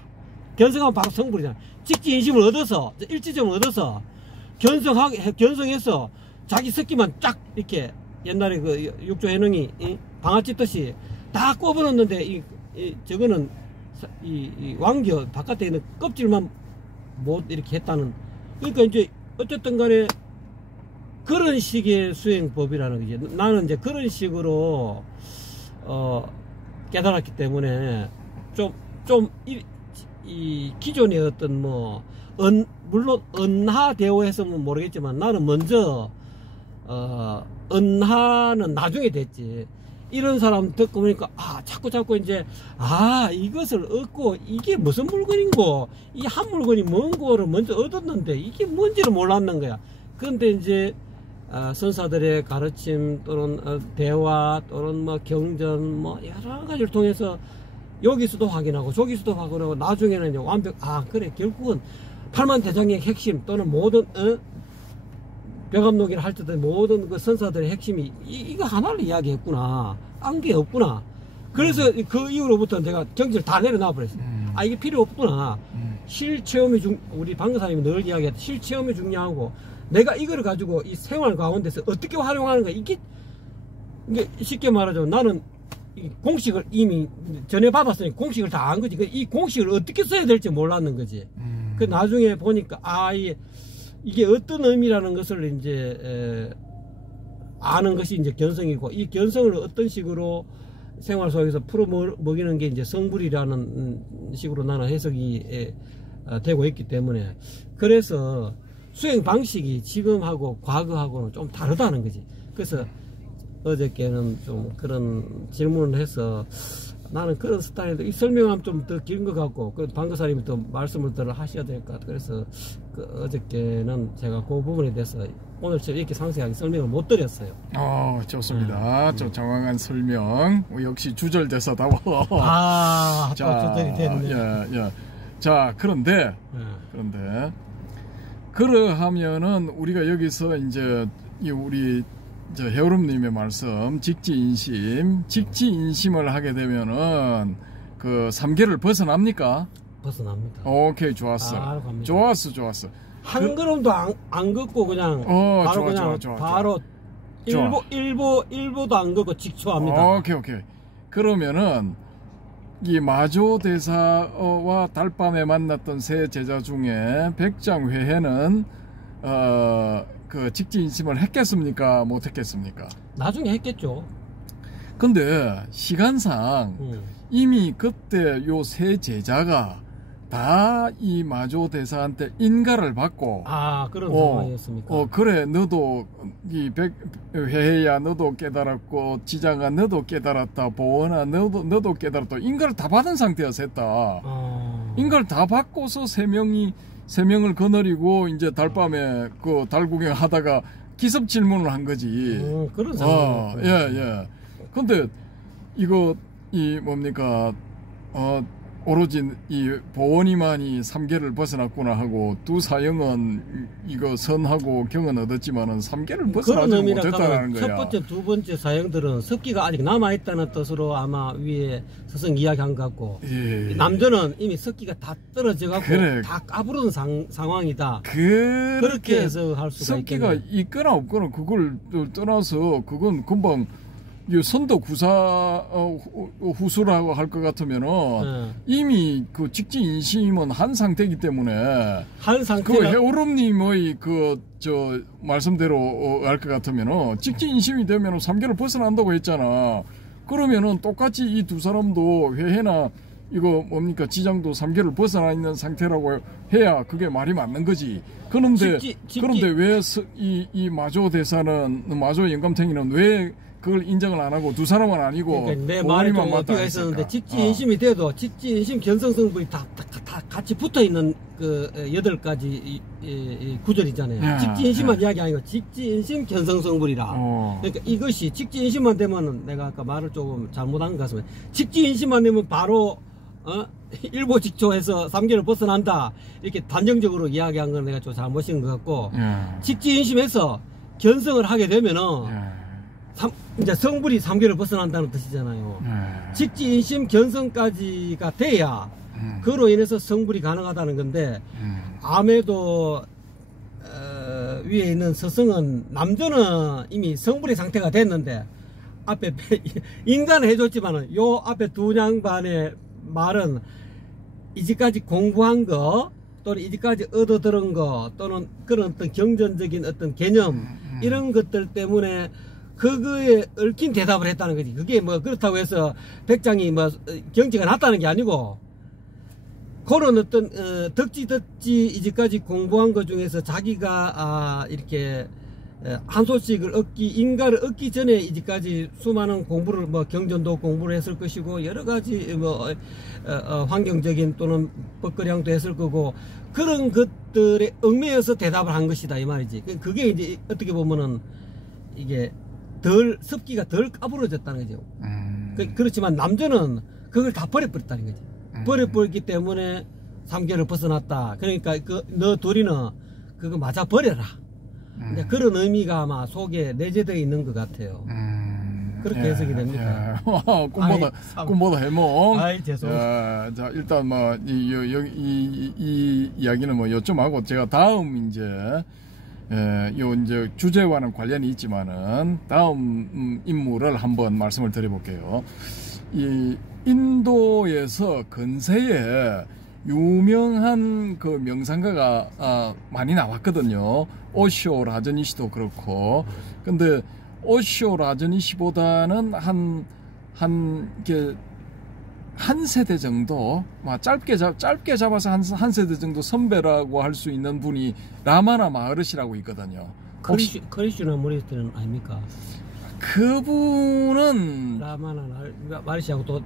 견성하면 바로 성불이잖아. 직지인심을 얻어서 일지점을 얻어서 견성해서 자기 새끼만 쫙 이렇게 옛날에 그 육조 해능이 방아 찢듯이 다 꼽아놓는데 저거는 이 왕겨 바깥에 있는 껍질만 못 이렇게 했다는. 그러니까 이제 어쨌든 간에 그런 식의 수행법이라는 거지. 나는 이제 그런 식으로 깨달았기 때문에 이 기존의 어떤 물론 은하대오했으면 모르겠지만 나는 먼저 은하는 나중에 됐지. 이런 사람 듣고 보니까 자꾸 이제 이것을 얻고 이게 무슨 물건인고 이 한 물건이 뭔고를 먼저 얻었는데 이게 뭔지를 몰랐는 거야. 그런데 이제 선사들의 가르침 또는 대화 또는 경전 여러 가지를 통해서 여기서도 확인하고 저기서도 확인하고 나중에는 이제 완벽 그래 결국은 팔만대장의 핵심 또는 모든 벽암록이를 할 때도 모든 그 선사들의 핵심이 이거 하나를 이야기했구나. 딴 게 없구나. 그래서 그 이후로부터 내가 정지를 다 내려놔 버렸어요. 이게 필요 없구나. 실체험이 우리 방금사님이 늘 이야기했던 실체험이 중요하고 내가 이거를 가지고 이 생활 가운데서 어떻게 활용하는가. 이게 쉽게 말하자면 나는 이 공식을 이미 전해 받았으니 공식을 다 안 거지. 이 공식을 어떻게 써야 될지 몰랐는 거지. 그 나중에 보니까 이게 어떤 의미라는 것을 이제 아는 것이 이제 견성이고 이 견성을 어떤 식으로 생활 속에서 풀어 먹이는 게 이제 성불이라는 식으로 나는 해석이 되고 있기 때문에 그래서 수행 방식이 지금하고 과거하고는 좀 다르다는 거지. 그래서 어저께는 좀 그런 질문을 해서 나는 그런 스타일인데 이 설명하면 좀 더 긴 것 같고 그 방금사님이 또 말씀을 더 하셔야 될 것 같아요. 그래서 어저께는 제가 그 부분에 대해서 오늘처럼 이렇게 상세하게 설명을 못 드렸어요. 좋습니다. 좀 정확한 설명. 역시 주절대사다워. 주절이 됐네. 자, 그런데 그러하면은 우리가 여기서 이제 우리 해오름님의 말씀 직지인심을 하게 되면은 그 3계를 벗어납니까? 벗어납니다. 오케이, 좋았어. 좋았어. 한 걸음도 안 걷고 그냥 바로 일보도 안 걷고 직초합니다. 오케이. 그러면은 이 마조 대사와 달밤에 만났던 세 제자 중에 백장회해는 그 직지인심을 했겠습니까? 못했겠습니까? 나중에 했겠죠. 근데 시간상 이미 그때 요 세 제자가 다 이 마조 대사한테 인가를 받고 그런 상황이었습니까? 그래 너도 이 회해야 너도 깨달았고 지장아 너도 깨달았다 보원아 너도 깨달았다 인가를 다 받은 상태여서 했다. 인가를 다 받고서 세 명을 거느리고 이제 달밤에 그 달구경 하다가 기습 질문을 한 거지. 그런 상황. 예. 근데 이거 이 뭡니까 오로지 이 보원이만이 삼계를 벗어났구나 하고 두 사형은 이거 선하고 경은 얻었지만은 삼계를 벗어나지 못했다는 거야. 첫 번째, 두 번째 사형들은 습기가 아직 남아있다는 뜻으로 아마 위에 스승 이야기한 것 같고 남자는 이미 습기가 다 떨어져갖고 다 까부른 상황이다. 그렇게 해서 할 수가 있겠네. 습기가 있거나 없거나 그걸 떠나서 그건 금방 선도 구사 후수라고 할 것 같으면은 이미 그 직지인심은 한 상태이기 때문에 한 상태 그 해오름님의 저 말씀대로 할 것 같으면은 직지인심이 되면은 3개를 벗어난다고 했잖아. 그러면은 똑같이 이 두 사람도 회해나 이거 뭡니까 지장도 3개를 벗어나 있는 상태라고 해야 그게 말이 맞는 거지. 그런데 왜 이 마조 대사는 마조 영감탱이는 왜 그걸 인정을 안 하고 두 사람은 아니고 그러니까 내 말이 좀 어폐가 있었는데 직지인심이 돼도 직지인심 견성성분이 다 같이 붙어있는 그 8가지 구절이잖아요. 직지인심만 이야기 아니고 직지인심 견성성분이라. 그러니까 이것이 직지인심만 되면은 내가 아까 말을 조금 잘못한 것 같습니다. 직지인심만 되면 바로 일보직초해서 3개를 벗어난다 이렇게 단정적으로 이야기한 건 내가 좀 잘못인 것 같고 직지인심에서 견성을 하게 되면은 이제 성불이 3개를 벗어난다는 뜻이잖아요. 직지인심 견성까지가 돼야 그로 인해서 성불이 가능하다는 건데 아무래도 위에 있는 서성은 남자는 이미 성불의 상태가 됐는데 앞에 인간은 해줬지만은 요 앞에 두 양반의 말은 이제까지 공부한 거 또는 이제까지 얻어들은 거 또는 그런 어떤 경전적인 어떤 개념 이런 것들 때문에 그거에 얽힌 대답을 했다는 거지. 그게 뭐 그렇다고 해서 백장이 뭐 경지가 낮다는 게 아니고 그런 어떤 덕지 이제까지 공부한 것 중에서 자기가 이렇게 한 소식을 인가를 얻기 전에 이제까지 수많은 공부를 뭐 경전도 공부를 했을 것이고 여러 가지 뭐 환경적인 또는 법거량도 했을 거고 그런 것들에 얽매여서 대답을 한 것이다 이 말이지. 그게 이제 어떻게 보면은 이게 습기가 덜 까부러졌다는 거죠. 그렇지만 남자는 그걸 다 버려버렸다는 거지. 버려버렸기 때문에 3개를 벗어났다. 그러니까 너 둘이는 그거 맞아 버려라. 그런 의미가 아마 속에 내재되어 있는 것 같아요. 그렇게 해석이 됩니다. 꿈보다 해몽. 죄송합니다. 자, 일단 뭐 이 이야기는 뭐 요점 하고 제가 다음 이제 이제 주제와는 관련이 있지만은 다음 인물을 한번 말씀을 드려볼게요. 이 인도에서 근세에 유명한 그 명상가가 많이 나왔거든요. 오쇼 라저니시도 그렇고. 근데 오쇼 라저니시보다는 한 세대 정도, 짧게 잡아서 한 세대 정도 선배라고 할 수 있는 분이 라마나 마하르시라고 있거든요. 크리슈나 무리스는 아닙니까? 그분은 라마나 마하르시하고 또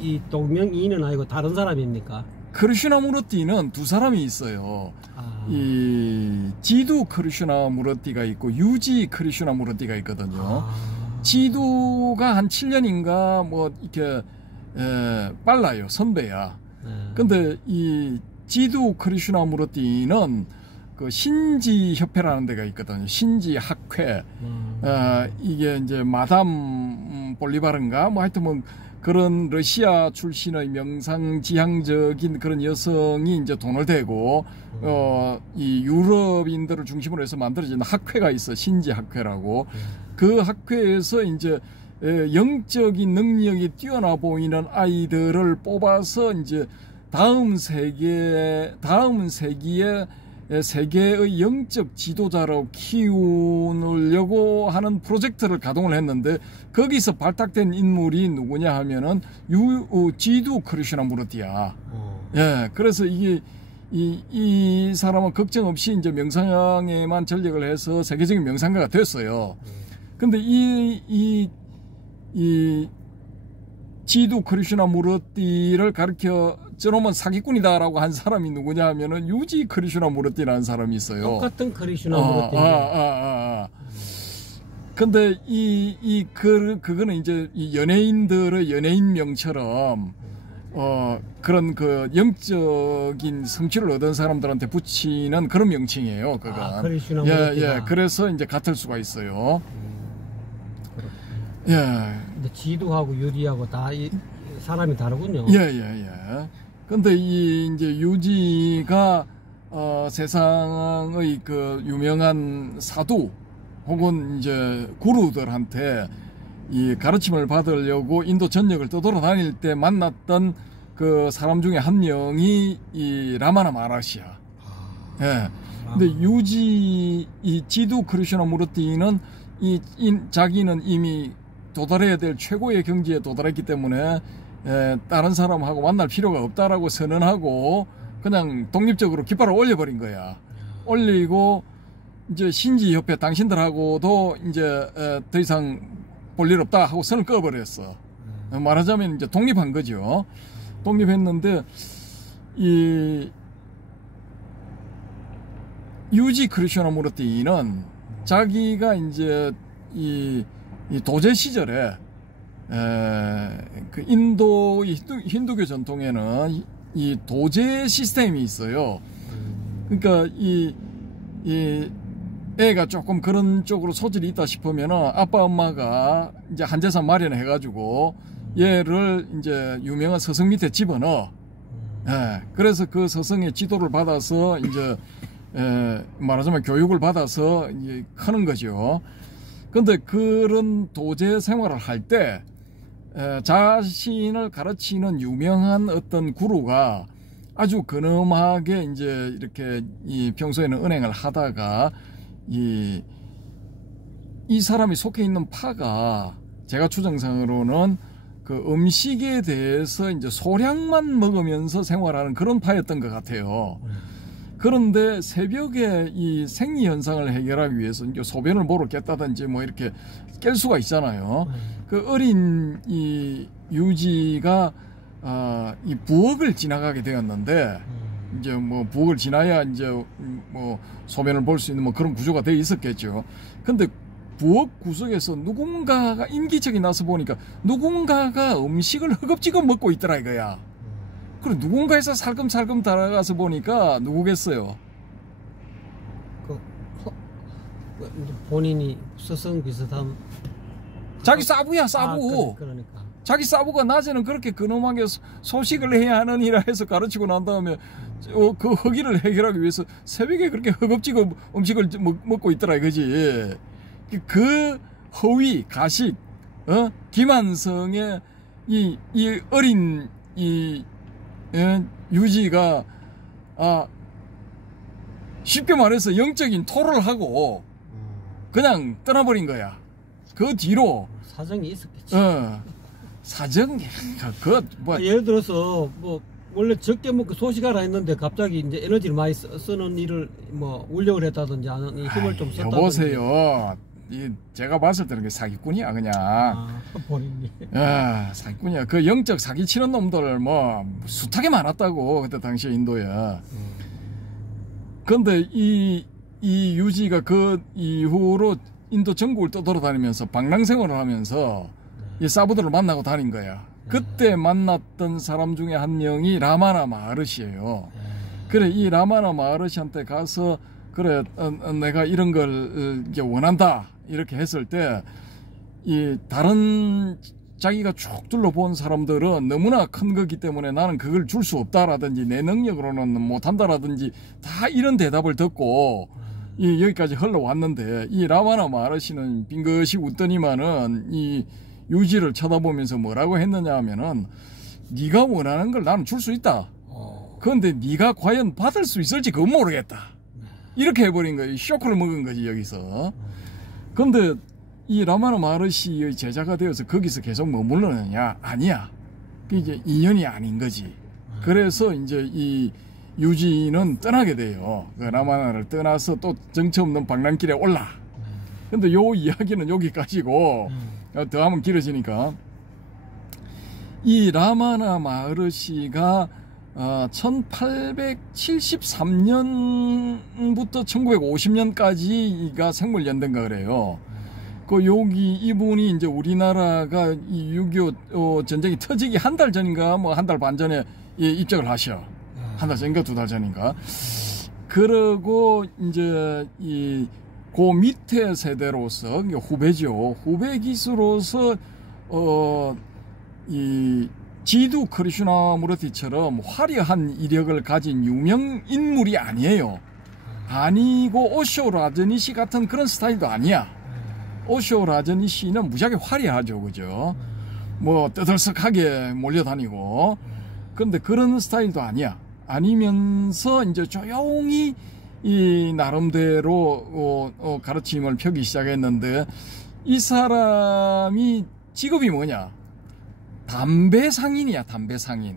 이 동명이인은 아니고 다른 사람입니까? 크리슈나무르티는 두 사람이 있어요. 이 지두 크리슈나무르티가 있고 유지 크리슈나무르티가 있거든요. 지두가 한 7년인가 뭐 이렇게 빨라요. 선배야. 근데 이 지두 크리슈나무르티는 그 신지 협회라는 데가 있거든요. 신지 학회. 이게 이제 마담 볼리바르인가 뭐 하여튼 뭐 그런 러시아 출신의 명상지향적인 그런 여성이 이제 돈을 대고 이 유럽인들을 중심으로 해서 만들어진 학회가 있어. 신지 학회라고. 그 학회에서 이제 영적인 능력이 뛰어나 보이는 아이들을 뽑아서 이제 다음 세기에 세계의 영적 지도자로 키우려고 하는 프로젝트를 가동을 했는데 거기서 발탁된 인물이 누구냐 하면은 지두 크리슈나무르티야. 예, 그래서 이게 이 사람은 걱정 없이 이제 명상에만 전력을 해서 세계적인 명상가가 됐어요. 근데 이 지두 크리슈나무르티를 가르쳐 저놈은 사기꾼이다라고 한 사람이 누구냐 하면은 유지 크리슈나무르티라는 사람이 있어요. 똑같은 크리슈나무르티. 근데 그거는 이제 이 연예인들의 연예인명처럼 그런 그 영적인 성취를 얻은 사람들한테 붙이는 그런 명칭이에요. 그건. 크리슈나무르티가. 예. 그래서 이제 같을 수가 있어요. 예. 근데 지두하고 유리하고 다 사람이 다르군요. 예. 근데 이제 유지가 세상의 그 유명한 사두 혹은 이제 구루들한테 이 가르침을 받으려고 인도 전역을 떠돌아다닐 때 만났던 그 사람 중에 한 명이 이 라마나 마하라시야. 예. 근데 이 지두 크리슈나무르티는 자기는 이미 도달해야 될 최고의 경지에 도달했기 때문에 다른 사람하고 만날 필요가 없다라고 선언하고 그냥 독립적으로 깃발을 올려버린 거야. 올리고 이제 신지협회 당신들하고도 이제 더 이상 볼 일 없다 하고 선을 꺼버렸어. 말하자면 이제 독립한 거죠. 독립했는데 이 유지 크리슈나무르티는 자기가 이제 이 도제 시절에 그 인도의 힌두교 전통에는 이 도제 시스템이 있어요. 그러니까 이 애가 조금 그런 쪽으로 소질이 있다 싶으면은 아빠 엄마가 이제 한 재산 마련해 가지고 얘를 이제 유명한 서성 밑에 집어넣어. 예. 그래서 그 서성의 지도를 받아서 이제 말하자면 교육을 받아서 이제 크는 거죠. 근데 그런 도제 생활을 할 때 자신을 가르치는 유명한 어떤 구루가 아주 근엄하게 이제 이렇게 평소에는 은행을 하다가 이 사람이 속해 있는 파가 제가 추정상으로는 그 음식에 대해서 이제 소량만 먹으면서 생활하는 그런 파였던 것 같아요. 그런데 새벽에 이 생리 현상을 해결하기 위해서 이제 소변을 보러 깼다든지 뭐 이렇게 깰 수가 있잖아요. 그 어린 이 유지가 이 부엌을 지나가게 되었는데 이제 뭐 부엌을 지나야 이제 뭐 소변을 볼 수 있는 뭐 그런 구조가 되어 있었겠죠. 근데 부엌 구석에서 누군가가 인기척이 나서 보니까 누군가가 음식을 허겁지겁 먹고 있더라 이거야. 그리고 누군가에서 살금살금 달아가서 보니까 누구겠어요? 본인이 스승 비슷한 자기 사부야 사부. 그러니까. 자기 사부가 낮에는 그렇게 근엄하게 소식을 해야 하는 이라 해서 가르치고 난 다음에 그 허기를 해결하기 위해서 새벽에 그렇게 허겁지겁 음식을 먹고 있더라 이거지. 그 허위 가식 김한성의 이 어린 유지가 쉽게 말해서 영적인 토를 하고 그냥 떠나버린 거야. 그 뒤로 사정이 있었겠지. 사정 뭐 예를 들어서 뭐 원래 적게 먹고 소식하라 했는데 갑자기 이제 에너지를 많이 쓰는 일을 뭐 울력을 했다든지 아니 힘을 좀 썼다든지. 여보세요. 제가 봤을 때는 그 사기꾼이야 그냥. 본인이. 사기꾼이야. 그 영적 사기치는 놈들 뭐 숱하게 많았다고 그때 당시에 인도에. 근데 이 유지가 그 이후로 인도 전국을 떠돌아다니면서 방랑생활을 하면서 이 사부들을 만나고 다닌 거야. 그때 만났던 사람 중에 한 명이 라마나 마하르시예요. 그래 이 라마나 마하르시한테 가서 그래 내가 이런 걸 이제 원한다 이렇게 했을 때 이 다른 자기가 쭉 둘러본 사람들은 너무나 큰 거기 때문에 나는 그걸 줄 수 없다라든지 내 능력으로는 못한다라든지 다 이런 대답을 듣고 여기까지 흘러왔는데 이 라마나 마하르시는 빙긋이 웃더니만은 이 유지를 쳐다보면서 뭐라고 했느냐 하면은 네가 원하는 걸 나는 줄 수 있다. 그런데 네가 과연 받을 수 있을지 그건 모르겠다. 이렇게 해버린 거예요. 쇼크를 먹은 거지 여기서. 그런데 이 라마나 마르시의 제자가 되어서 거기서 계속 머물러느냐? 아니야. 그게 이제 인연이 아닌 거지. 그래서 이제 이 유지는 떠나게 돼요. 그 라마나를 떠나서 또 정처 없는 방랑길에 올라. 근데 요 이야기는 여기까지고 더 하면 길어지니까 이 라마나 마르시가 1873년부터 1950년까지가 생물연대인가 그래요. 그 여기 이분이 이제 우리나라가 이 6.25 전쟁이 터지기 한 달 전인가 뭐 한 달 반 전에 입적을 하셔. 한 달 전인가 두 달 전인가. 그러고 이제 그 밑에 세대로서 후배죠. 후배 기수로서 이 지두 크리슈나무르티처럼 화려한 이력을 가진 유명 인물이 아니에요. 아니고 오쇼 라저니시 같은 그런 스타일도 아니야. 오쇼 라저니시는 무지하게 화려하죠, 그죠? 뭐 떠들썩하게 몰려다니고. 그런데 그런 스타일도 아니야. 아니면서 이제 조용히 이 나름대로 가르침을 펴기 시작했는데 이 사람이 직업이 뭐냐? 담배 상인이야, 담배 상인.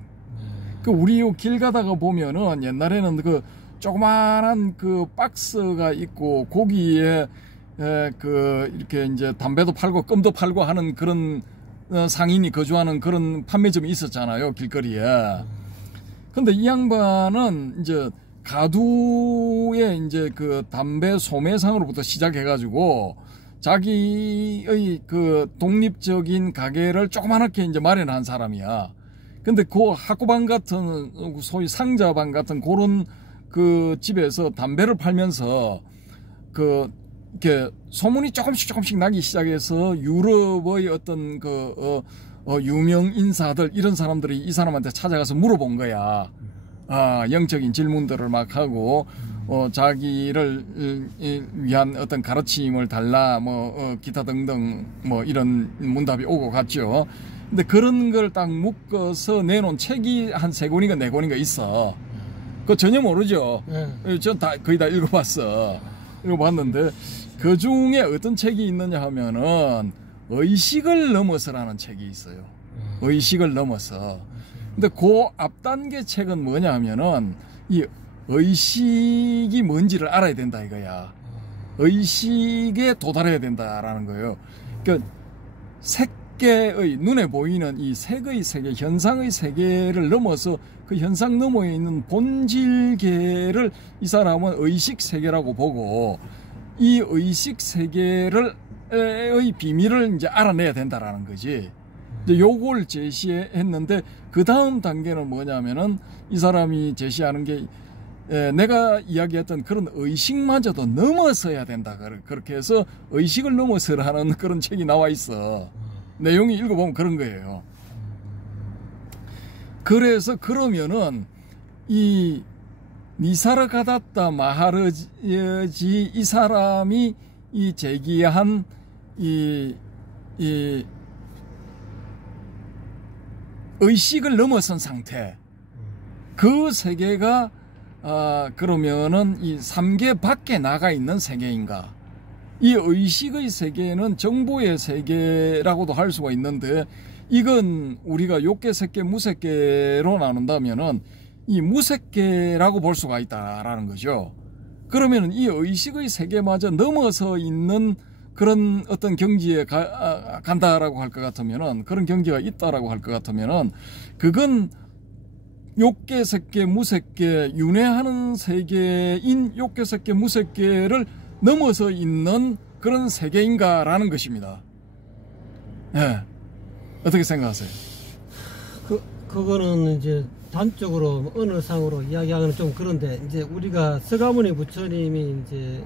그 우리 길 가다가 보면은 옛날에는 그 조그만한 그 박스가 있고 거기에 그 이렇게 이제 담배도 팔고 껌도 팔고 하는 그런 상인이 거주하는 그런 판매점이 있었잖아요, 길거리에. 근데 이 양반은 이제 가두에 이제 그 담배 소매상으로부터 시작해가지고 자기의 그 독립적인 가게를 조그맣게 이제 마련한 사람이야. 근데 그 학구방 같은 소위 상자방 같은 그런 그 집에서 담배를 팔면서 그 이렇게 소문이 조금씩 나기 시작해서 유럽의 어떤 그 유명 인사들 이런 사람들이 이 사람한테 찾아가서 물어본 거야. 영적인 질문들을 막 하고 자기를 위한 어떤 가르침을 달라 기타 등등 이런 문답이 오고 갔죠. 근데 그런 걸 딱 묶어서 내놓은 책이 한 3권인가 4권인가 있어. 그거 전혀 모르죠. 전 거의 다 읽어봤어. 읽어봤는데 그 중에 어떤 책이 있느냐 하면은 의식을 넘어서라는 책이 있어요. 의식을 넘어서. 근데 그 앞단계 책은 뭐냐 하면은 이 의식이 뭔지를 알아야 된다 이거야. 의식에 도달해야 된다라는 거예요. 그러니까 색계의 눈에 보이는 이 색의 세계, 현상의 세계를 넘어서 그 현상 너머에 있는 본질계를 이 사람은 의식 세계라고 보고 이 의식 세계를 의 비밀을 이제 알아내야 된다라는 거지. 이제 요걸 제시했는데 그 다음 단계는 뭐냐면은 이 사람이 제시하는 게 내가 이야기했던 그런 의식마저도 넘어서야 된다. 그렇게 해서 의식을 넘어서라는 그런 책이 나와 있어. 내용이 읽어보면 그런 거예요. 그래서 그러면은 이 니사르가다타 마하라지 이 사람이 이 제기한 이 의식을 넘어선 상태, 그 세계가 그러면은 이 3계 밖에 나가 있는 세계인가? 이 의식의 세계는 정보의 세계라고도 할 수가 있는데 이건 우리가 욕계, 색계, 무색계로 나눈다면은 이 무색계라고 볼 수가 있다라는 거죠. 그러면은 이 의식의 세계마저 넘어서 있는 그런 어떤 경지에 간다라고 할 것 같으면은, 그런 경지가 있다라고 할 것 같으면은, 그건 욕계, 색계, 무색계, 윤회하는 세계인 욕계, 색계, 무색계를 넘어서 있는 그런 세계인가라는 것입니다. 예. 어떻게 생각하세요? 그거는 이제 단적으로 어느 상으로 이야기하기는 좀 그런데, 이제 우리가 서가모니 부처님이 이제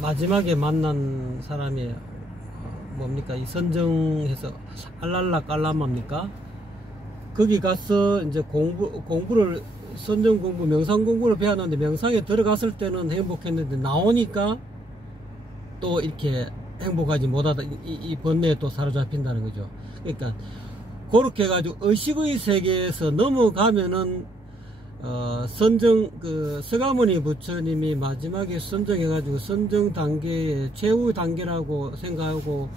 마지막에 만난 사람이 뭡니까? 이 선정해서 알랄라 깔라마입니까? 거기 가서 이제 공부를 선정 공부, 명상 공부를 배웠는데, 명상에 들어갔을 때는 행복했는데 나오니까 또 이렇게 행복하지 못하다 이 번뇌에 또 사로잡힌다는 거죠. 그러니까 그렇게 해가지고 의식의 세계에서 넘어가면은 선정 서가모니 부처님이 마지막에 선정해가지고 선정 단계의 최후 단계라고 생각하고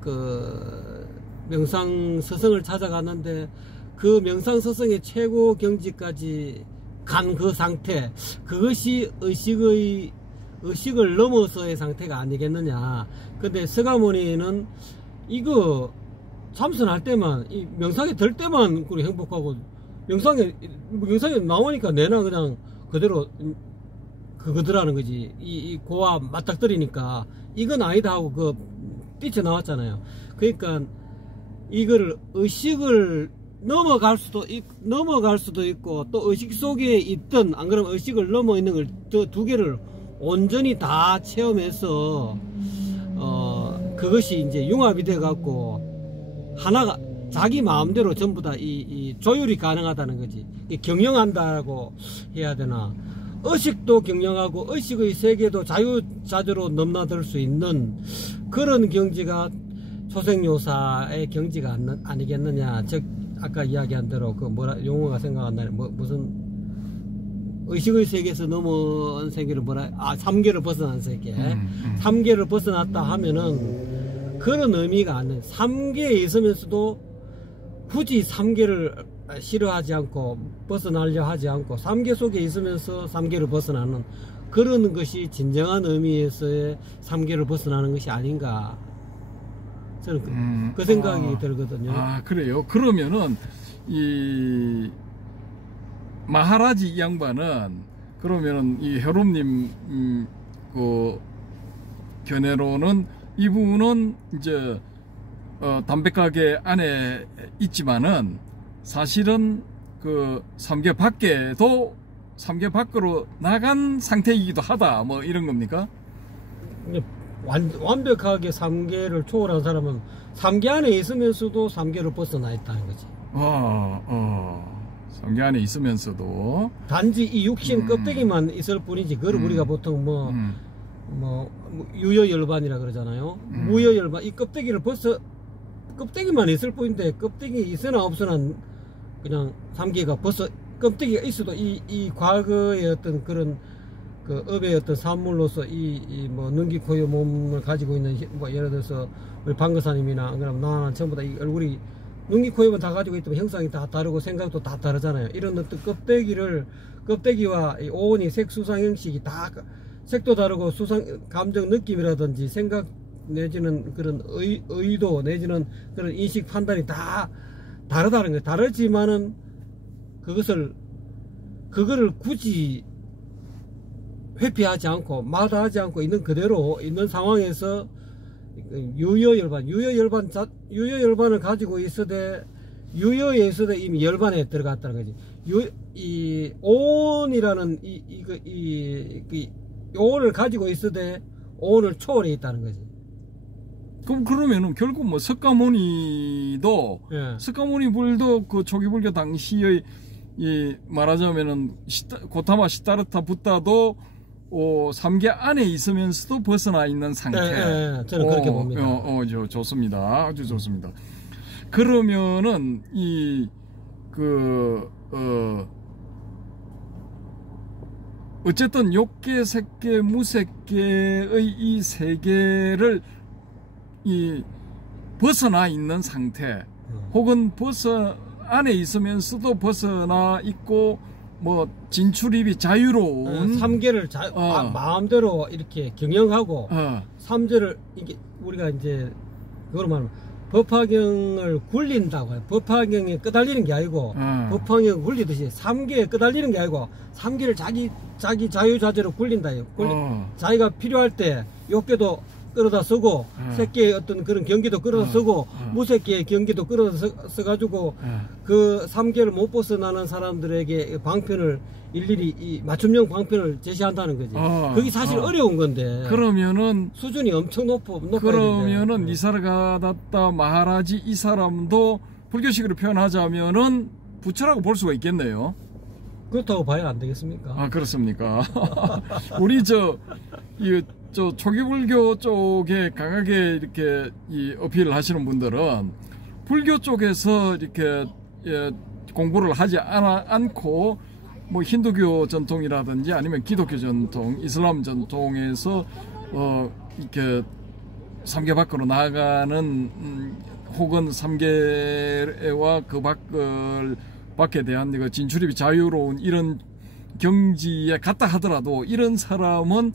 그 명상 서성을 찾아갔는데 그 명상 서성의 최고 경지까지 간 그 상태, 그것이 의식을 넘어서의 상태가 아니겠느냐. 근데 서가모니는 이거 참선할 때만, 이 명상에 들 때만 그래 행복하고, 명상에 나오니까 내나 그냥 그대로 그거더라는 거지. 이 고와 맞닥뜨리니까 이건 아니다 하고 뛰쳐나왔잖아요. 그러니까 이거를 의식을 넘어갈 수도 있고, 또 의식 속에 있던, 안 그러면 의식을 넘어 있는 걸 두 개를 온전히 다 체험해서 그것이 이제 융합이 돼 갖고 하나가 자기 마음대로 전부 다 이 조율이 가능하다는 거지. 경영한다고 해야 되나. 의식도 경영하고 의식의 세계도 자유자재로 넘나들 수 있는 그런 경지가 초생요사의 경지가 아니겠느냐. 즉 아까 이야기한 대로 그 용어가 생각 안 나네. 무슨 의식의 세계에서 넘어온 세계를 삼계를 벗어난 세계. 삼계를 벗어났다 하면은 그런 의미가 안 돼. 삼계에 있으면서도 굳이 삼계를 싫어하지 않고 벗어나려 하지 않고 삼계 속에 있으면서 삼계를 벗어나는 그런 것이 진정한 의미에서의 삼계를 벗어나는 것이 아닌가. 저는 그 생각이 들거든요. 아, 그래요? 그러면은 이 마하라지 이 양반은 그러면은 이 혈옴님 그 견해로는 이분은 이제 담배가게 안에 있지만은 사실은 그 삼계 밖으로 나간 상태이기도 하다, 뭐 이런 겁니까? 완벽하게 삼계를 초월한 사람은 삼계 안에 있으면서도 삼계를 벗어나 있다는 거지. 삼계 안에 있으면서도 단지 이 육신 껍데기만 있을 뿐이지. 그걸 우리가 보통 뭐 유여열반이라 그러잖아요. 무여열반, 이 껍데기를 껍데기만 있을 뿐인데, 껍데기 있으나 없으나 그냥 삼계가 껍데기가 있어도 이 과거의 어떤 그런 그 업의 어떤 산물로서 뭐 눈기 코여 몸을 가지고 있는, 뭐 예를 들어서 우리 방거사님이나 그럼 나는 전부 다 이 얼굴이 눈기 코여만 다 가지고 있다면 형상이 다 다르고 생각도 다 다르잖아요. 이런 어떤 껍데기와 이 오온이 색수상 형식이 다 색도 다르고 감정 느낌이라든지 생각 내지는 그런 의도 내지는 그런 인식 판단이 다 다르다는 거예요. 다르지만은 그거를 굳이 회피하지 않고 마다하지 않고 있는 그대로 있는 상황에서 유여열반을 가지고 있어도 유여에 있어도 이미 열반에 들어갔다는 거지. 이 오온이라는 이 오온을 가지고 있어도 오온을 초월해 있다는 거지. 그러면은 결국 뭐 석가모니도 석가모니 불도 그 초기 불교 당시의 말하자면은 고타마 시타르타 붓다도 삼계 안에 있으면서도 벗어나 있는 상태. 저는 그렇게 봅니다. 좋습니다. 아주 좋습니다. 그러면은 어쨌든 욕계, 색계, 무색계의 이 세계를 벗어나 있는 상태, 혹은 안에 있으면서도 벗어나 있고, 뭐 진출입이 자유로운 삼계를 마음대로 이렇게 경영하고 삼재를 이게 우리가 이제 그걸 말하면 법화경을 굴린다고 해요. 법화경에 끄달리는 게 아니고 법화경을 굴리듯이 삼계에 끄달리는 게 아니고 삼계를 자기 자유자재로 굴린다. 자기가 필요할 때 욕계도 끌어다 쓰고 새끼의 어떤 그런 경기도 끌어다 쓰고 무새끼의 경기도 끌어다 써가지고 그 삼계를 못 벗어나는 사람들에게 방편을 일일이 이 맞춤형 방편을 제시한다는 거지. 그게 사실 어려운 건데. 그러면은 수준이 엄청 높아야 그러면은 니사르가다타 마하라지 이 사람도 불교식으로 표현하자면은 부처라고 볼 수가 있겠네요. 그렇다고 봐야 안 되겠습니까? 그렇습니까? 우리 저 초기불교 쪽에 강하게 이렇게 이 어필을 하시는 분들은 불교 쪽에서 이렇게 공부를 하지 않고 뭐 힌두교 전통이라든지 아니면 기독교 전통, 이슬람 전통에서 이렇게 삼계 밖으로 나가는 혹은 삼계와 그 밖에 대한 그 진출입이 자유로운 이런 경지에 갔다 하더라도 이런 사람은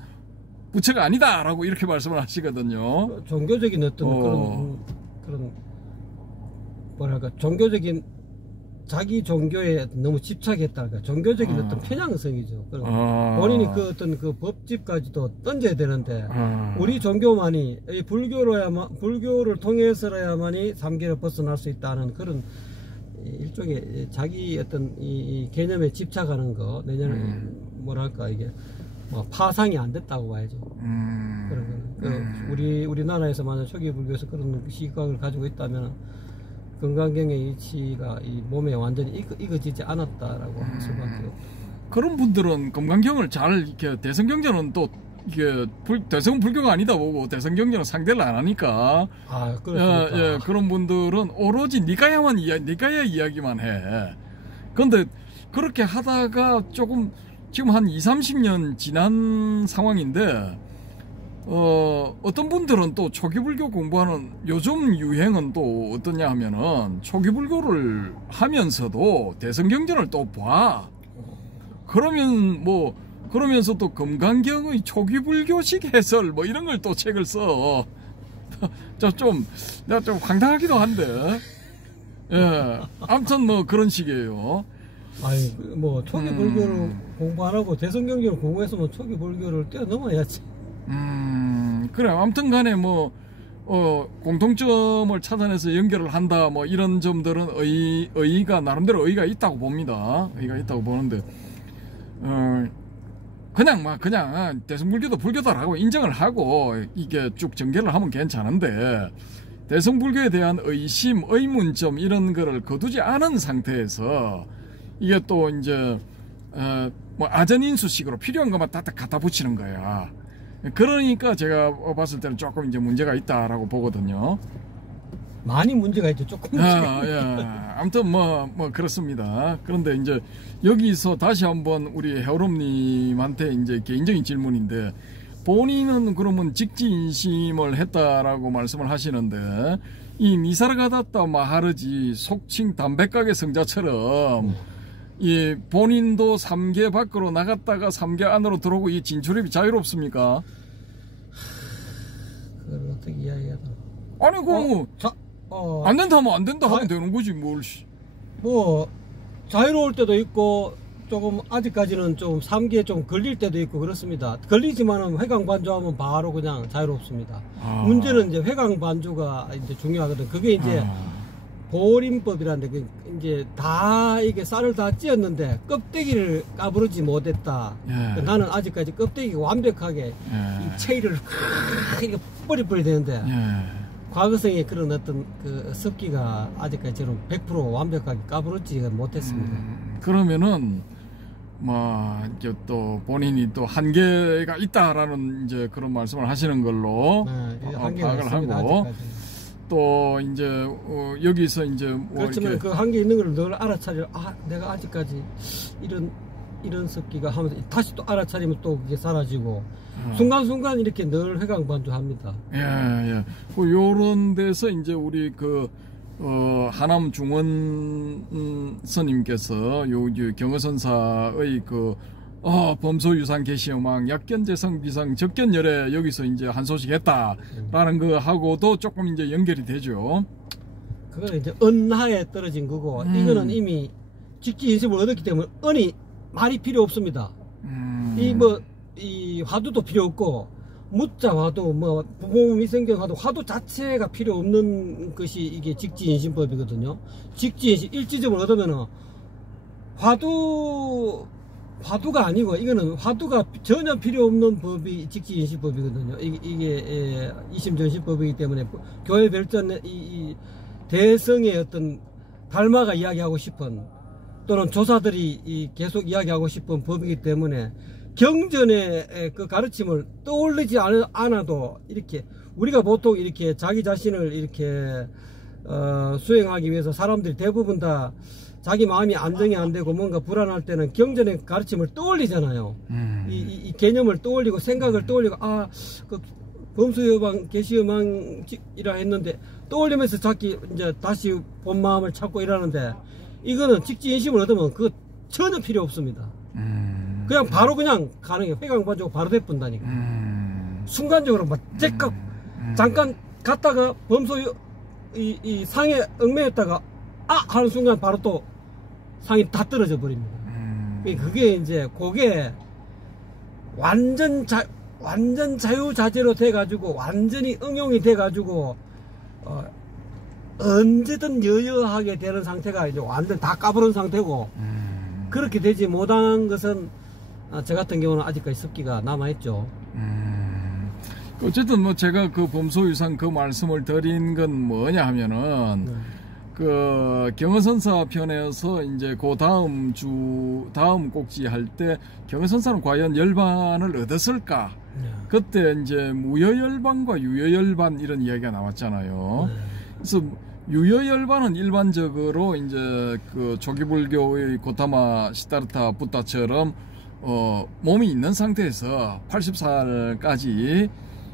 부처가 아니다라고 이렇게 말씀을 하시거든요. 종교적인 어떤 그런 뭐랄까 종교적인 자기 종교에 너무 집착했달까 종교적인 어떤 편향성이죠. 본인이 그 어떤 그 법집까지도 던져야 되는데 우리 종교만이 이 불교를 통해서야만이 삼계를 벗어날 수 있다는 그런 일종의 자기 어떤 이 개념에 집착하는 거 내년에 뭐랄까 이게 뭐 파상이 안 됐다고 봐야죠. 우리나라에서 만약 초기 불교에서 그런 시각을 가지고 있다면 건강경의 이치가 이 몸에 완전히 익어지지 않았다라고 할 수밖에 없죠. 그런 분들은 건강경을 잘 이렇게 대성경전은 또 이게 대성은 불교가 아니다 보고 대성경전은 상대를 안 하니까 그렇습니까? 그런 분들은 오로지 니까야 이야기만 해. 그런데 그렇게 하다가 조금 지금 한 20-30년 지난 상황인데 어떤 분들은 또 초기불교 공부하는 요즘 유행은 또 어떠냐 하면은 초기불교를 하면서도 대성경전을 또 봐. 그러면서 또 금강경의 초기불교식 해설 뭐 이런 걸 또 책을 써. 내가 좀 황당하기도 한데. 아무튼 뭐 그런 식이에요. 아니 뭐 초기 불교를 공부 안 하고 대성경전을 공부했으면 초기 불교를 뛰어넘어야지. 그래. 아무튼 간에 뭐 공통점을 찾아내서 연결을 한다 뭐 이런 점들은 의의가 나름대로 의의가 있다고 봅니다. 의의가 있다고 보는데 그냥 대성불교도 불교다라고 인정을 하고 이게 쭉 전개를 하면 괜찮은데 대성불교에 대한 의심, 의문점 이런 거를 거두지 않은 상태에서 이게 또 이제 뭐 아전인수식으로 필요한 것만 딱 갖다 붙이는 거야. 그러니까 제가 봤을 때는 조금 이제 문제가 있다라고 보거든요. 많이 문제가 있죠. 조금. 아무튼 뭐 그렇습니다. 그런데 이제 여기서 다시 한번 우리 헤어롬님한테 이제 개인적인 질문인데 본인은 그러면 직지인심을 했다라고 말씀을 하시는데 이 니사르가다타 마하르지 속칭 담배가게 성자처럼 이 본인도 3계 밖으로 나갔다가 3계 안으로 들어오고 이 진출입이 자유롭습니까? 그걸 어떻게 이야기하나? 아니 안 된다 하면 안 된다 하면 되는 거지 뭘. 뭐 자유로울 때도 있고 조금 아직까지는 좀 3기에 좀 걸릴 때도 있고 그렇습니다. 걸리지만은 회강 반주하면 바로 그냥 자유롭습니다. 문제는 이제 회강 반주가 이제 중요하거든. 그게 이제 보림법이라는데 이제 다 이게 쌀을 다 찧었는데 껍데기를 까부르지 못했다. 나는 아직까지 껍데기가 완벽하게 이 체이를 이렇게 뿌리 되는데 과거성의 그런 어떤 그 습기가 아직까지 저는 100% 완벽하게 까부르지 못했습니다. 그러면은 뭐 이제 또 본인이 또 한계가 있다라는 이제 그런 말씀을 하시는 걸로 파악을 하고 또 이제 여기서 이제 뭐 그렇지만 그 한계 있는 걸 늘 알아차려. 내가 아직까지 이런 습기가 하면서 다시 또 알아차리면 또 그게 사라지고 순간순간 이렇게 늘 회강반주합니다. 요런 데서 이제 우리 하남 중원 스님께서 요 경허선사의 범소유산 개시여망 약견재성 비상 적견열에 여기서 이제 한 소식 했다라는 거 하고도 조금 이제 연결이 되죠. 그거는 이제 은하에 떨어진 거고 이거는 이미 직지인심을 얻었기 때문에 은이 말이 필요 없습니다. 이 화두도 필요 없고 무자 화두 뭐 부모미생경 화두 자체가 필요 없는 것이 이게 직지인심법이거든요. 직지인심 일지점을 얻으면은 화두가 아니고 이거는 화두가 전혀 필요 없는 법이 직지인식법이거든요. 이게 이심전심법이기 때문에 교회 별전 이 대성의 어떤 달마가 이야기하고 싶은 또는 조사들이 계속 이야기하고 싶은 법이기 때문에 경전의 그 가르침을 떠올리지 않아도 이렇게 우리가 보통 이렇게 자기 자신을 이렇게 수행하기 위해서 사람들이 대부분 다 자기 마음이 안정이 안 되고 뭔가 불안할 때는 경전의 가르침을 떠올리잖아요. 이 개념을 떠올리고 생각을 떠올리고 그 범수여방 계시여망이라 했는데 떠올리면서 자기 이제 다시 본 마음을 찾고 이러는데 이거는 직지인심을 얻으면 그거 전혀 필요 없습니다. 그냥 바로 그냥 가능해요. 회광반주고 바로 돼본다니까. 순간적으로 막 째깍 잠깐 갔다가 범소 이 상에 얽매였다가 하는 순간 바로 또 상이 다 떨어져 버립니다. 그게 이제 그게 완전 자유자재로 돼가지고 완전히 응용이 돼가지고 언제든 여여하게 되는 상태가 이제 완전 다 까부른 상태고 그렇게 되지 못한 것은 저 같은 경우는 아직까지 습기가 남아있죠. 어쨌든 뭐 제가 그 범소유상 그 말씀을 드린 건 뭐냐 하면은 그 경허선사 편에서 이제 그 다음 꼭지 할 때 경허선사는 과연 열반을 얻었을까? 그때 이제 무여열반과 유여열반 이런 이야기가 나왔잖아요. 그래서 유여열반은 일반적으로 이제 그 조기불교의 고타마 시타르타 붓다처럼 몸이 있는 상태에서 80살까지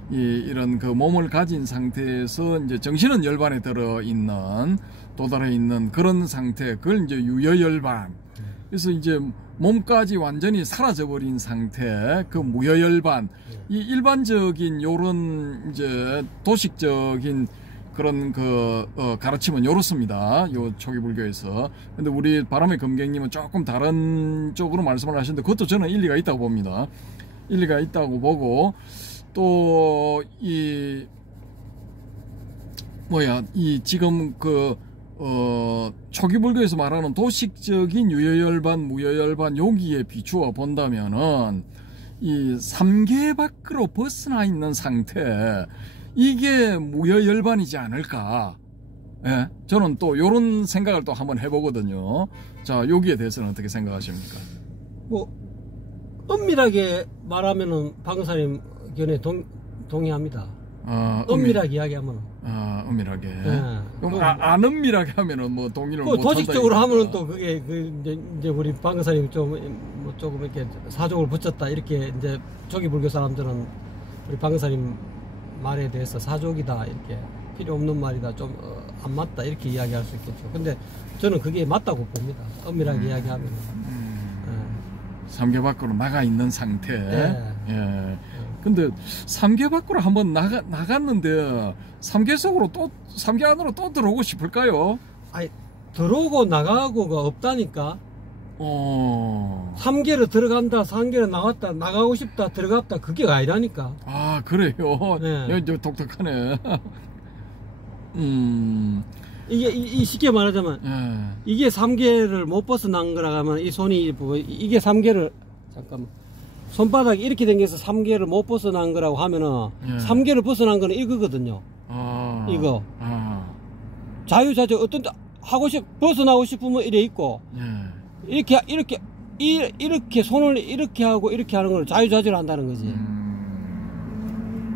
이런 그 몸을 가진 상태에서 이제 정신은 열반에 도달해 있는 그런 상태, 그걸 이제 유여열반. 그래서 이제 몸까지 완전히 사라져버린 상태, 그 무여열반. 이 일반적인 요런 이제 도식적인 그런 가르침은 요렇습니다. 요 초기불교에서. 근데 우리 바람의 검객님은 조금 다른 쪽으로 말씀을 하시는데 그것도 저는 일리가 있다고 봅니다. 일리가 있다고 보고, 또 지금 초기불교에서 말하는 도식적인 유여열반, 무여열반 여기에 비추어 본다면은 이 3계 밖으로 벗어나 있는 상태, 이게 무여열반이지 않을까. 예, 저는 또 요런 생각을 또 한번 해보거든요. 자, 여기에 대해서는 어떻게 생각하십니까? 뭐 엄밀하게 말하면은 방사님 견해 동의합니다. 엄밀하게 이야기하면. 엄밀하게. 네. 그럼 안 엄밀하게 하면은 뭐 동의를 못 한다. 도식적으로 하면은 또 그게 이제 우리 방사님 조금 이렇게 사족을 붙였다 이렇게 이제 조기불교 사람들은 우리 방사님 말에 대해서 사족이다 이렇게 필요 없는 말이다 좀 안 맞다 이렇게 이야기할 수 있겠죠. 근데 저는 그게 맞다고 봅니다. 엄밀하게 이야기하면. 3계 밖으로 나가 있는 상태. 네. 예. 근데 3계 밖으로 한번 나갔는데 3계 속으로 3계 안으로 또 들어오고 싶을까요? 아니, 들어오고 나가고가 없다니까. 3개로 들어간다, 3개로 나갔다, 나가고 싶다, 들어갔다, 그게 아니라니까. 아, 그래요? 네. 독특하네. 이게 쉽게 말하자면, 이게 3개를 못 벗어난 거라 하면, 이 손이, 이게 3개를, 잠깐만. 손바닥이 이렇게 당겨서 3개를 못 벗어난 거라고 하면은, 3개를 벗어난 거는 이거거든요. 이거. 자유자재 어떤 데 벗어나고 싶으면 이래 있고, 이렇게 손을 이렇게 하고 이렇게 하는 걸 자유자재로 한다는 거지.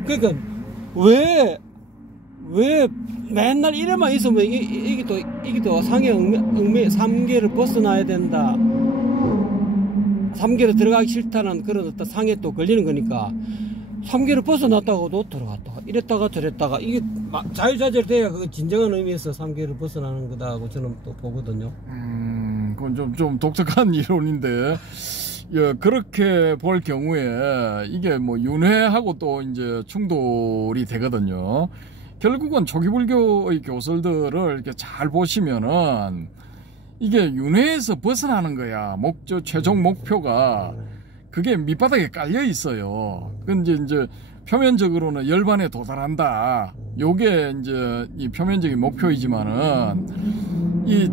그러니까 왜 맨날 이래만 있으면 이게 또 상해 얽매 3개를 벗어나야 된다. 3개로 들어가기 싫다는 그런 어떤 상에 또 걸리는 거니까 3개를 벗어났다가도 들어갔다가 이랬다가 저랬다가 이게 자유자재로 돼야 그 진정한 의미에서 3개를 벗어나는 거다고 저는 또 보거든요. 그건 좀 독특한 이론인데, 그렇게 볼 경우에 이게 뭐 윤회하고 또 이제 충돌이 되거든요. 결국은 초기불교의 교설들을 이렇게 잘 보시면은 이게 윤회에서 벗어나는 거야. 최종 목표가 그게 밑바닥에 깔려 있어요. 근데 이제 표면적으로는 열반에 도달한다. 요게 이제 이 표면적인 목표이지만은 이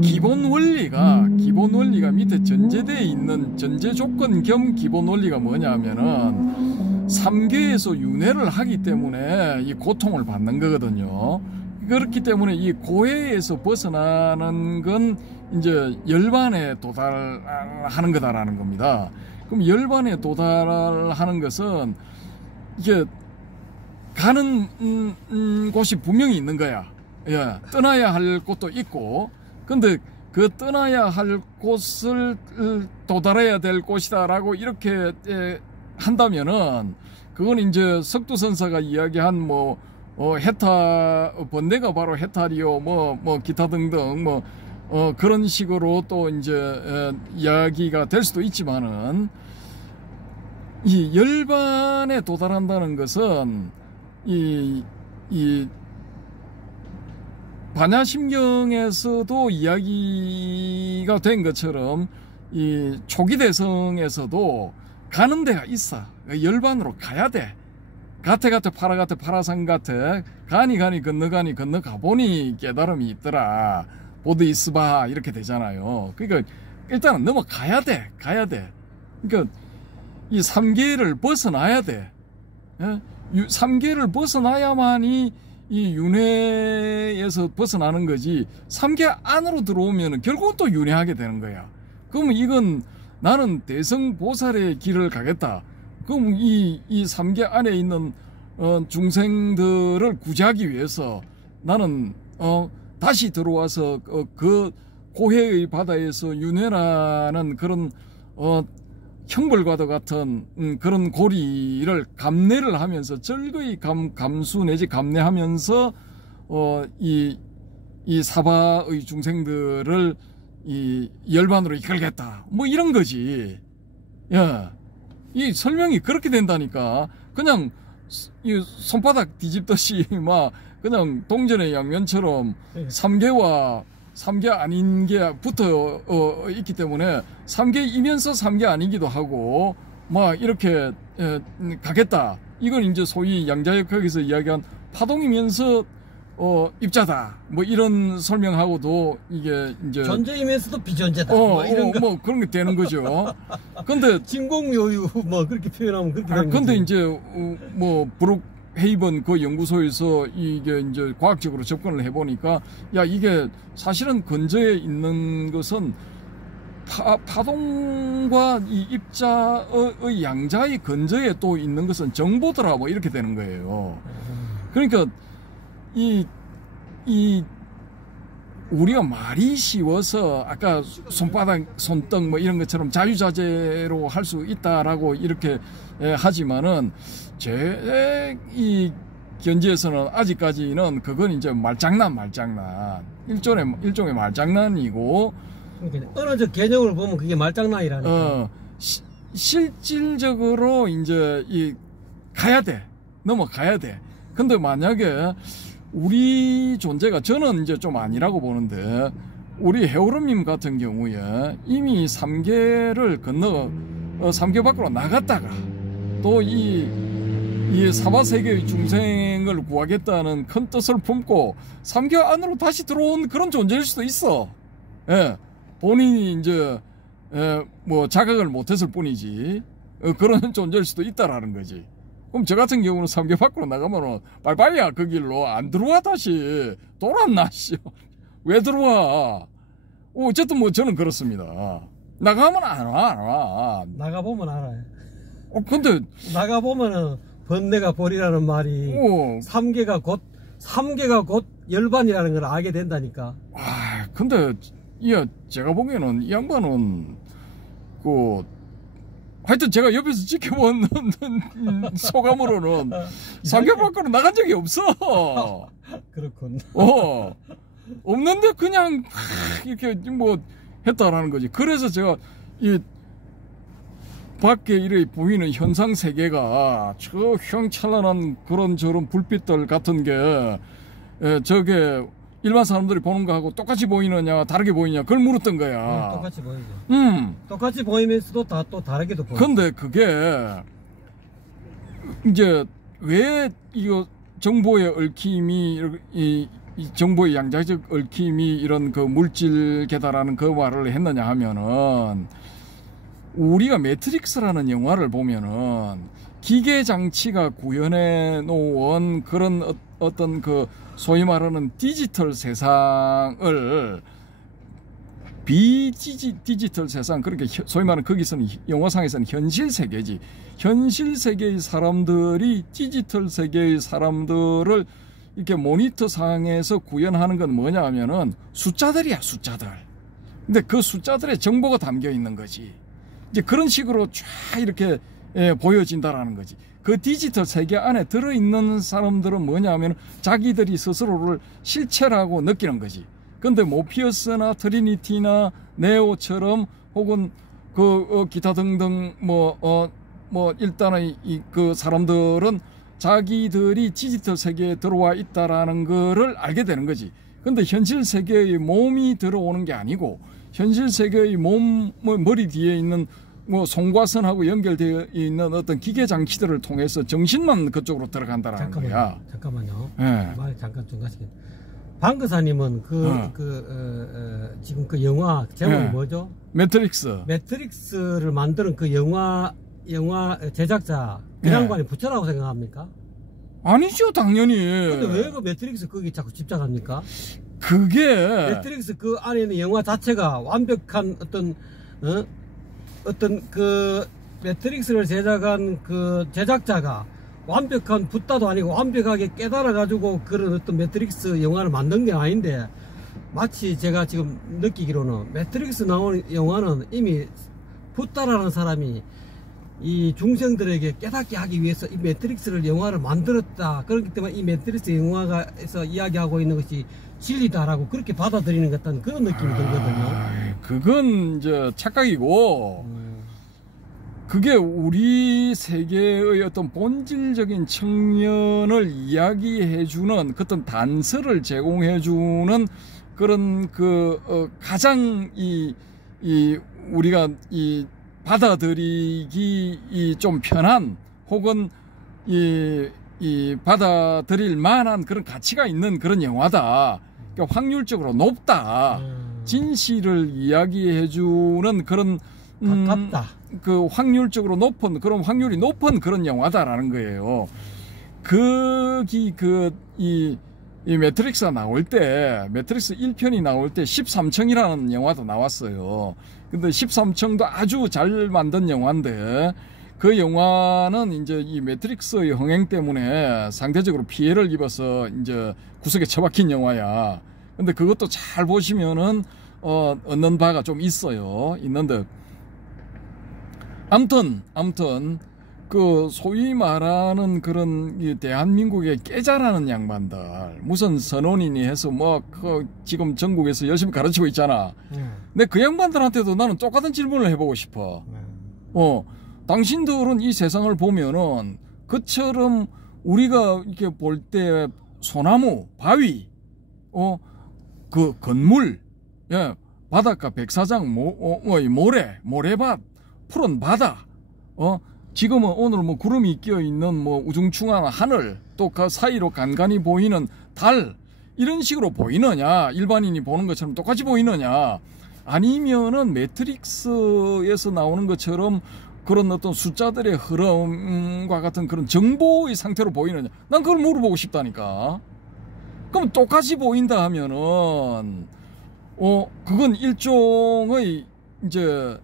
기본 원리가 밑에 전제되어 있는 전제 조건 겸 기본 원리가 뭐냐면은 3계에서 윤회를 하기 때문에 이 고통을 받는 거거든요. 그렇기 때문에 이 고해에서 벗어나는 건 이제 열반에 도달하는 거다라는 겁니다. 그럼 열반에 도달하는 것은 이게 가는 곳이 분명히 있는 거야. 예, 떠나야 할 곳도 있고, 근데 그 떠나야 할 곳을 도달해야 될 곳이다라고 이렇게 한다면은 그건 이제 석두선사가 이야기한 뭐 해탈 번뇌가 바로 해탈이요, 뭐 기타 등등 그런 식으로 또 이제 이야기가 될 수도 있지만은 이 열반에 도달한다는 것은 이 반야심경에서도 이야기가 된 것처럼 이 초기대성에서도 가는 데가 있어. 열반으로 가야 돼. 가테 파라산 가테 가니 건너가 보니 깨달음이 있더라. 보드이스바 이렇게 되잖아요. 그러니까 일단은 넘어가야 돼. 그러니까 이 3계를 벗어나야 돼. 3계를 벗어나야만이 이 윤회에서 벗어나는 거지, 3계 안으로 들어오면 결국은 또 윤회하게 되는 거야. 그러면 이건 나는 대성보살의 길을 가겠다. 그럼 이 3계 안에 있는 중생들을 구제하기 위해서 나는 다시 들어와서 그 고해의 바다에서 윤회라는 그런 형벌과도 같은 그런 고리를 감내를 하면서 절거히 감수 내지 감내하면서 이 사바의 중생들을 이 열반으로 이끌겠다, 뭐 이런 거지. 야, 이 설명이 그렇게 된다니까. 그냥 이 손바닥 뒤집듯이 막 그냥 동전의 양면처럼 3계 아닌 게 붙어 있기 때문에 3계이면서 3계 아니기도 하고 막 이렇게 가겠다. 이건 이제 소위 양자역학에서 이야기한 파동이면서 입자다. 뭐 이런 설명하고도 이게 이제 존재이면서도 비존재다. 뭐 이런 거. 뭐 그런 게 되는 거죠. 근데 진공요유 뭐 그렇게 표현하면 그렇게 되는 거죠. 근데 이제 뭐 브룩 헤이번 그 연구소에서 이게 이제 과학적으로 접근을 해보니까, 야, 이게 사실은 근저에 있는 것은 파동과 이 입자의 양자의 근저에 또 있는 것은 정보더라, 뭐 이렇게 되는 거예요. 그러니까 우리가 말이 쉬워서 아까 손바닥, 손등 뭐 이런 것처럼 자유자재로 할 수 있다라고 이렇게 하지만은 이 견지에서는 아직까지는 그건 이제 말장난. 일종의 말장난이고. 그러니까 언어적 개념을 보면 그게 말장난이라는. 실질적으로 이제 넘어가야 돼. 근데 만약에 우리 존재가, 저는 이제 좀 아니라고 보는데, 우리 해오름님 같은 경우에 이미 3계를 건너 3계 밖으로 나갔다가 또 이 사바세계의 중생을 구하겠다는 큰 뜻을 품고 3계 안으로 다시 들어온 그런 존재일 수도 있어. 예, 본인이 이제 뭐 자각을 못했을 뿐이지 그런 존재일 수도 있다라는 거지. 그럼 저 같은 경우는 3계 밖으로 나가면은 빨빨이야. 그 길로 안 들어와. 다시 돌았나 씨. 왜 들어와? 어쨌든 뭐 저는 그렇습니다. 나가면 안 와. 나가보면 알아요. 근데 나가보면은 번뇌가 벌이라는 말이 3계가 곧 열반이라는 걸 알게 된다니까. 근데 제가 보기에는 이 양반은 하여튼 제가 옆에서 지켜본 소감으로는 3개 밖으로 나간 적이 없어. 그렇군. 없는데 그냥 이렇게 뭐 했다라는 거지. 그래서 제가 이 밖에 이렇게 보이는 현상 세계가 저 휘황찬란한 그런 저런 불빛들 같은 게 저게 일반 사람들이 보는 거하고 똑같이 보이느냐 다르게 보이냐 그걸 물었던 거야. 똑같이 보이죠. 똑같이 보이면서도 또 다르게도 보여. 근데 그게 이제 왜 이거 정보의 얽힘이 이 정보의 양자적 얽힘이 이런 그 물질 계다라는 그 말을 했느냐 하면은, 우리가 매트릭스라는 영화를 보면은 기계 장치가 구현해 놓은 그런 어떤 그 소위 말하는 디지털 세상을 비디지털 세상, 그렇게 소위 말하는 거기서는 영화상에서는 현실 세계지. 현실 세계의 사람들이 디지털 세계의 사람들을 이렇게 모니터 상에서 구현하는 건 뭐냐 하면은 숫자들이야, 숫자들. 근데 그 숫자들의 정보가 담겨 있는 거지. 이제 그런 식으로 쫙 이렇게 보여진다라는 거지. 그 디지털 세계 안에 들어있는 사람들은 뭐냐 하면 자기들이 스스로를 실체라고 느끼는 거지. 근데 모피어스나 트리니티나 네오처럼 혹은 기타 등등 일단은 그 사람들은 자기들이 디지털 세계에 들어와 있다라는 거를 알게 되는 거지. 근데 현실 세계의 몸이 들어오는 게 아니고 현실 세계의 머리 뒤에 있는 송과선하고 연결되어 있는 어떤 기계 장치들을 통해서 정신만 그쪽으로 들어간다라는 거야. 잠깐만요. 네. 말 잠깐 중간시켜. 방거사님은 지금 그 영화 제목이 네. 뭐죠? 매트릭스를 만드는 그 영화 제작자 그 양반이 부처라고 생각합니까? 아니죠, 당연히. 근데 왜 그 매트릭스 거기 자꾸 집착합니까? 그게 매트릭스 그 안에 있는 영화 자체가 완벽한 어떤 그 매트릭스를 제작한 그 제작자가 완벽한 붓다도 아니고 완벽하게 깨달아 가지고 그런 어떤 매트릭스 영화를 만든 게 아닌데, 마치 제가 지금 느끼기로는 매트릭스 나오는 영화는 이미 붓다라는 사람이 이 중생들에게 깨닫게 하기 위해서 이 매트릭스를 영화를 만들었다. 그렇기 때문에 이 매트릭스 영화에서 이야기하고 있는 것이 진리다라고 그렇게 받아들이는 것 같다는 그런 느낌이 들거든요. 그건 이제 착각이고, 그게 우리 세계의 어떤 본질적인 측면을 이야기해주는 어떤 단서를 제공해주는 그런 가장 우리가 받아들이기 좀 편한 혹은 받아들일 만한 그런 가치가 있는 그런 영화다. 그러니까 확률적으로 높다. 진실을 이야기해주는 그런 가깝다. 그 확률적으로 높은 그런 확률이 높은 그런 영화다라는 거예요. 이 매트릭스가 나올 때, 매트릭스 1편이 나올 때 13층이라는 영화도 나왔어요. 근데 13층도 아주 잘 만든 영화인데, 그 영화는 이제 이 매트릭스의 흥행 때문에 상대적으로 피해를 입어서 이제 구석에 처박힌 영화야. 근데 그것도 잘 보시면은 얻는 바가 좀 있는데, 아무튼 그 소위 말하는 그런 대한민국의 깨자라는 양반들, 무슨 선원이니 해서 지금 전국에서 열심히 가르치고 있잖아. 근데 그 양반들한테도 나는 똑같은 질문을 해보고 싶어. 당신들은 이 세상을 보면은 그처럼 우리가 이렇게 볼 때 소나무, 바위, 그 건물, 바닷가, 백사장, 모래밭, 푸른 바다, 지금은 오늘 구름이 끼어 있는 우중충한 하늘, 또 그 사이로 간간히 보이는 달, 이런 식으로 보이느냐? 일반인이 보는 것처럼 똑같이 보이느냐? 아니면은 매트릭스에서 나오는 것처럼 그런 어떤 숫자들의 흐름과 같은 그런 정보의 상태로 보이느냐? 난 그걸 물어보고 싶다니까. 그럼 똑같이 보인다 하면은, 그건 일종의 이제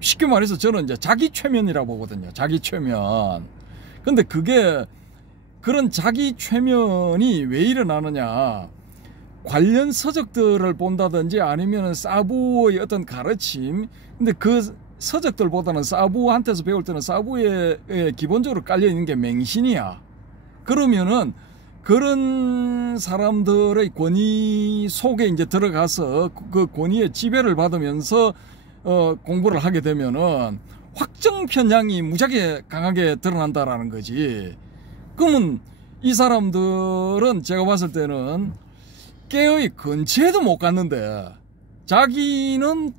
쉽게 말해서 저는 이제 자기 최면이라고 보거든요. 자기 최면. 근데 그게 그런 자기 최면이 왜 일어나느냐? 관련 서적들을 본다든지 아니면 사부의 어떤 가르침. 근데 그 서적들보다는 사부한테서 배울 때는 사부에 기본적으로 깔려 있는 게 맹신이야. 그러면은 그런 사람들의 권위 속에 이제 들어가서 그 권위의 지배를 받으면서 공부를 하게 되면은 확정 편향이 무지하게 강하게 드러난다라는 거지. 그러면 이 사람들은 제가 봤을 때는 깨의 근처에도 못 갔는데 자기는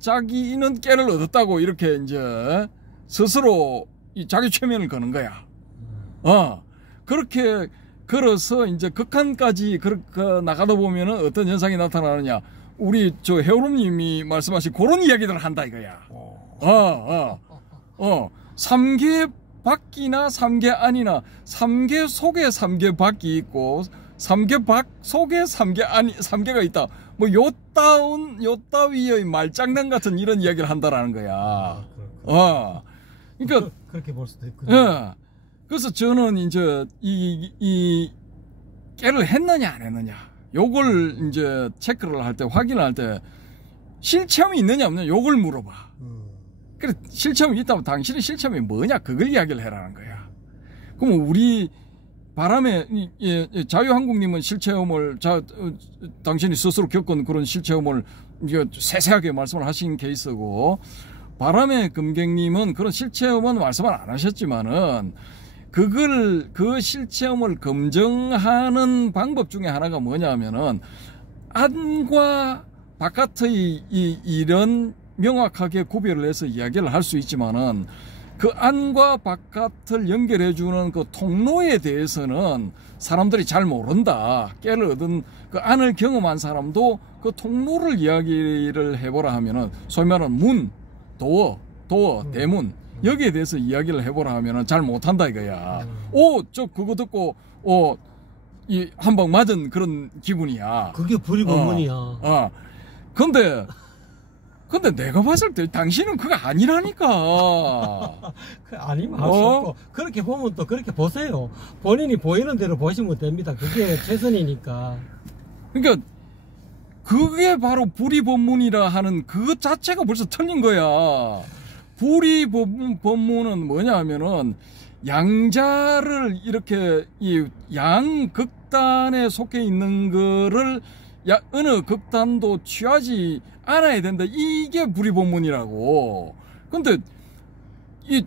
깨를 얻었다고 이렇게 이제 스스로 자기 최면을 거는 거야. 그렇게 걸어서 이제 극한까지 그렇게 나가다 보면은 어떤 현상이 나타나느냐? 우리 해오름님이 말씀하신 그런 이야기들을 한다 이거야. 삼계법 밖이나 3개 안이나 3개 속에 3개 밖이 있고 3개 밖 속에 3개 안이 3개가 있다. 뭐 요따위의 말장난 같은 이런 이야기를 한다라는 거야. 그러니까 그렇게 볼 수도 있군요. 예. 그래서 저는 이제 이 깨를 했느냐 안 했느냐 요걸 이제 체크를 할 때 확인을 할 때 실체험이 있느냐 없느냐 요걸 물어봐. 그래 실체험이 있다면 당신의 실체험이 뭐냐 그걸 이야기를 해라는 거야. 그럼 우리 바람에 자유한국님은 실체험을 당신이 스스로 겪은 그런 실체험을 세세하게 말씀을 하신 케이스고, 바람의 금객님은 그런 실체험은 말씀을 안 하셨지만은 그 실체험을 검증하는 방법 중에 하나가 뭐냐면은 안과 바깥의 이런 명확하게 구별을 해서 이야기를 할 수 있지만은 그 안과 바깥을 연결해주는 그 통로에 대해서는 사람들이 잘 모른다. 깨를 얻은 그 안을 경험한 사람도 그 통로를 이야기를 해보라 하면은 소위 말하는 문, 도어, 대문 여기에 대해서 이야기를 해보라 하면은 잘 못한다 이거야. 저 그거 듣고 이 한 방 맞은 그런 기분이야. 그게 불이법문이야. 근데 내가 봤을 때 당신은 그거 아니라니까. 아니면 할 수 없고 그렇게 보면 또 그렇게 보세요. 본인이 보이는 대로 보시면 됩니다. 그게 최선이니까. 그러니까 그게 바로 불이법문이라 하는 그것 자체가 벌써 틀린 거야. 불이법문은 뭐냐 하면은 양자를 이렇게 이 양극단에 속해 있는 거를 어느 극단도 취하지 않아야 된다. 이게 불이법문이라고. 근데 이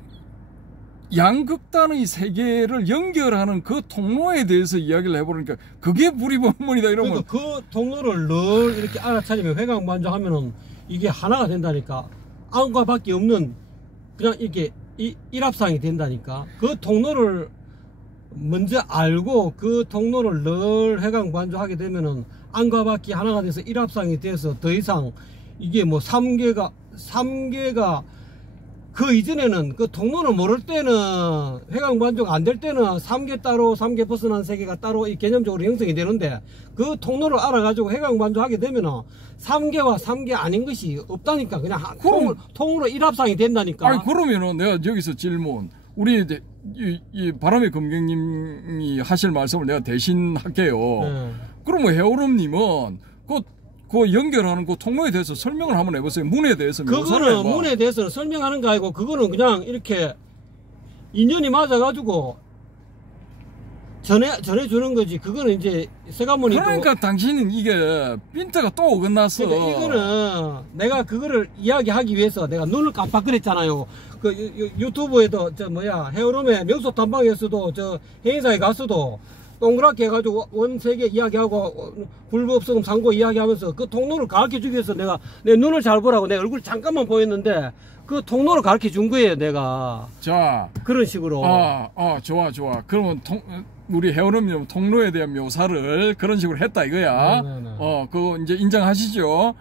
양극단의 세계를 연결하는 그 통로에 대해서 이야기를 해보니까 그게 불이법문이다 이러면. 그러니까 그 통로를 늘 이렇게 알아차리면 회광만족하면은 이게 하나가 된다니까. 안과 밖에 없는 그냥 이렇게 일합상이 된다니까. 그 통로를 먼저 알고 그 통로를 늘 회광만족하게 되면은 안과 밖이 하나가 돼서 일합상이 돼서 더 이상 이게 뭐 3개가 그 이전에는 그 통로를 모를 때는 회광만족 안 될 때는 3개 따로 3개 벗어난 세계가 따로 이 개념적으로 형성이 되는데 그 통로를 알아가지고 회광만족하게 되면은 3개와 3개 아닌 것이 없다니까. 그냥 통으로 일합상이 된다니까. 아니 그러면은 내가 여기서 질문, 우리 이 바람의 금객님이 하실 말씀을 내가 대신 할게요. 그러면 해오름님은 그 연결하는 그 통로에 대해서 설명을 한번 해보세요. 문에 대해서 묘사를 해봐. 그거는 문에 대해서는 설명하는 거 아니고 그거는 그냥 이렇게 인연이 맞아가지고 전해주는 거지. 그거는 이제 세가모니. 그러니까 당신은 이게 핀트가 또 어긋났어. 그러니까 이거는 내가 그거를 이야기하기 위해서 내가 눈을 깜빡거렸잖아요. 그 유튜브에도 해오름의 명소 탐방에서도 해인사에 갔어도 동그랗게 해가지고 원세계 이야기하고 불법성금 상고 이야기하면서 그 통로를 가르쳐주기 위해서 내가 내 눈을 잘 보라고 내 얼굴 잠깐만 보였는데 그 통로를 가르쳐준 거예요 내가. 자 그런 식으로. 좋아. 그러면 우리 해오름님 통로에 대한 묘사를 그런 식으로 했다 이거야. 그거 이제 인정하시죠?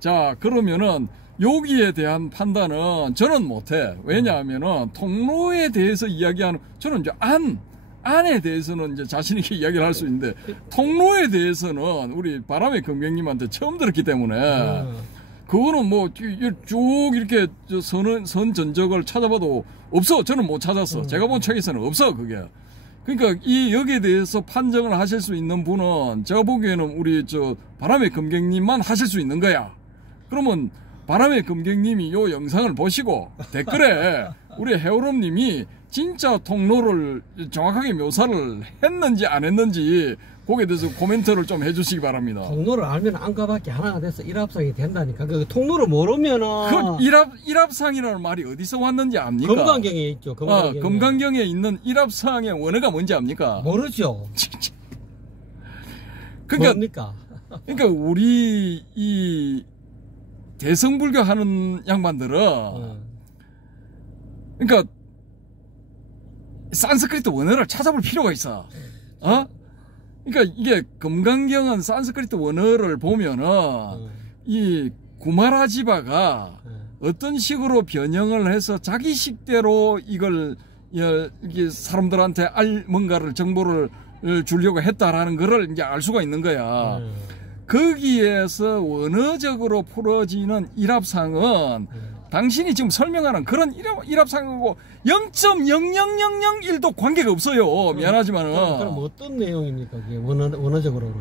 자 그러면은 여기에 대한 판단은 저는 못해. 왜냐하면은 통로에 대해서 이야기하는, 저는 이제 안에 대해서는 이제 자신있게 이야기를 할 수 있는데 통로에 대해서는 우리 바람의 금객님한테 처음 들었기 때문에 그거는 뭐 쭉 이렇게 선 전적을 찾아봐도 없어. 저는 못 찾았어. 제가 본 책에서는 없어 그게. 그러니까 여기에 대해서 판정을 하실 수 있는 분은 제가 보기에는 우리 바람의 금객님만 하실 수 있는 거야. 그러면 바람의 금객님이 요 영상을 보시고 댓글에 우리 해오름님이 진짜 통로를 정확하게 묘사를 했는지 안 했는지 거기에 대해서 코멘트를 좀 해주시기 바랍니다. 통로를 알면 안과 밖에 하나가 돼서 일합상이 된다니까. 그 통로를 모르면은 그 일합상이라는 말이 어디서 왔는지 압니까? 금강경에 있죠. 금강경에 있는 일합상의 원어가 뭔지 압니까? 모르죠. 그러니까 우리 이 대성불교 하는 양반들은 그러니까 산스크리트 원어를 찾아볼 필요가 있어. 그러니까 이게 금강경은 산스크리트 원어를 보면은 이 구마라지바가 어떤 식으로 변형을 해서 자기 식대로 이걸 이게 사람들한테 뭔가를 정보를 주려고 했다라는 거를 이제 알 수가 있는 거야. 거기에서 원어적으로 풀어지는 일합상은 당신이 지금 설명하는 그런 일합상하고 0.00001도 관계가 없어요. 미안하지만은. 그럼 어떤 내용입니까? 그게 원어적으로는?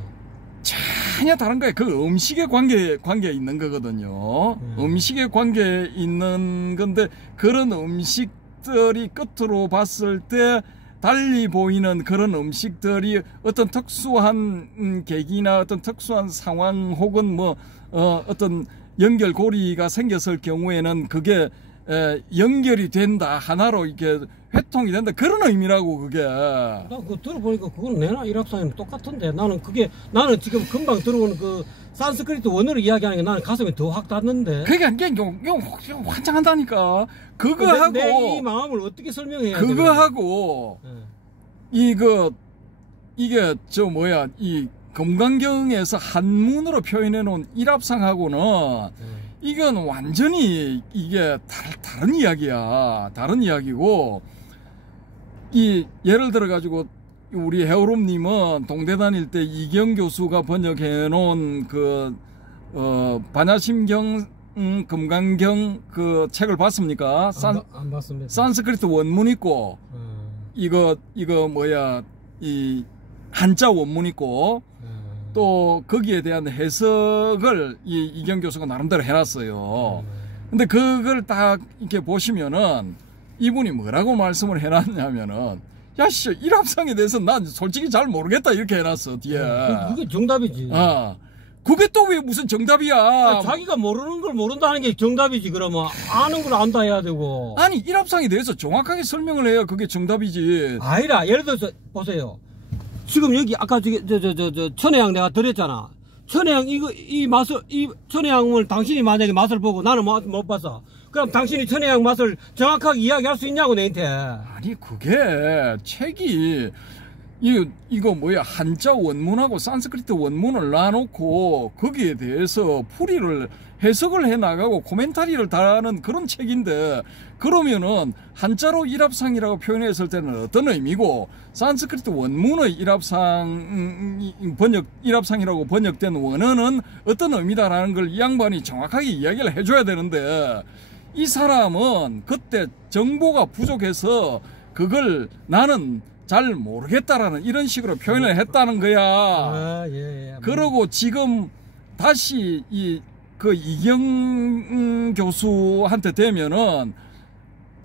전혀 다른 거예요. 그 음식의 관계에 있는 거거든요. 음식의 관계에 있는 건데 그런 음식들이 끝으로 봤을 때 달리 보이는 그런 음식들이 어떤 특수한 계기나 어떤 특수한 상황 혹은 뭐 어떤 연결고리가 생겼을 경우에는 그게 연결이 된다, 하나로 이렇게 회통이 된다, 그런 의미라고. 그게 나 그거 들어보니까 그건 내나 일합상이랑 똑같은데 나는 지금 금방 들어오는 그 산스크리트 원어를 이야기하는 게 나는 가슴이 더 확 닿는데. 그게 환장한다니까. 그거하고 내 이 마음을 어떻게 설명해야 돼? 그거하고 이게 이 금강경에서 한문으로 표현해 놓은 일합상하고는 이건 완전히 이게 다른 이야기야. 다른 이야기고, 예를 들어 가지고 우리 해오롬님은 동대 다닐 때 이경 교수가 번역해 놓은 반야심경 금강경 그 책을 봤습니까? 안 봤습니다. 산스크리트 원문 있고 이거 이 한자 원문 있고 또 거기에 대한 해석을 이경 교수가 나름대로 해놨어요. 근데 그걸 딱 이렇게 보시면은 이분이 뭐라고 말씀을 해놨냐면은, 야, 씨, 일합상에 대해서 난 솔직히 잘 모르겠다, 이렇게 해놨어, 뒤에. 그게 정답이지. 그게 또 왜 무슨 정답이야? 자기가 모르는 걸 모른다는 게 정답이지. 그러면 아는 걸 안다 해야 되고. 아니, 일합상에 대해서 정확하게 설명을 해야 그게 정답이지. 아니라, 예를 들어서 보세요. 지금 여기 아까 천혜향 내가 드렸잖아. 천혜향 천혜향을 당신이 만약에 맛을 보고 나는 못 봤어. 그럼 당신이 천혜향 맛을 정확하게 이야기할 수 있냐고 내한테. 아니, 그게 책이 이거 한자 원문하고 산스크리트 원문을 놔놓고 거기에 대해서 풀이를 해석을 해나가고 코멘타리를 달하는 그런 책인데, 그러면은 한자로 일합상이라고 표현했을 때는 어떤 의미고, 산스크리트 원문의 일합상이라고 번역된 원어는 어떤 의미다라는 걸 이 양반이 정확하게 이야기를 해줘야 되는데, 이 사람은 그때 정보가 부족해서 그걸 나는 잘 모르겠다라는 이런 식으로 표현을 했다는 거야. 그러고 지금 다시 이경 교수한테 되면은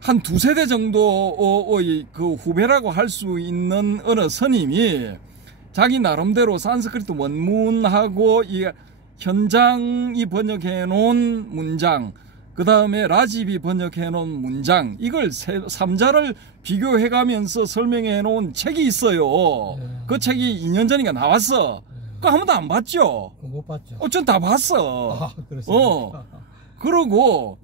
한 두세 대 정도의 그 후배라고 할 수 있는 어느 스님이 자기 나름대로 산스크리트 원문하고 이 현장이 번역해 놓은 문장, 그 다음에 라집이 번역해 놓은 문장, 이걸 3자를 비교해 가면서 설명해 놓은 책이 있어요. 그 책이 2년 전인가 나왔어. 그거 한 번도 안 봤죠? 못 봤죠. 전 다 봤어. 그렇습니다. 그러고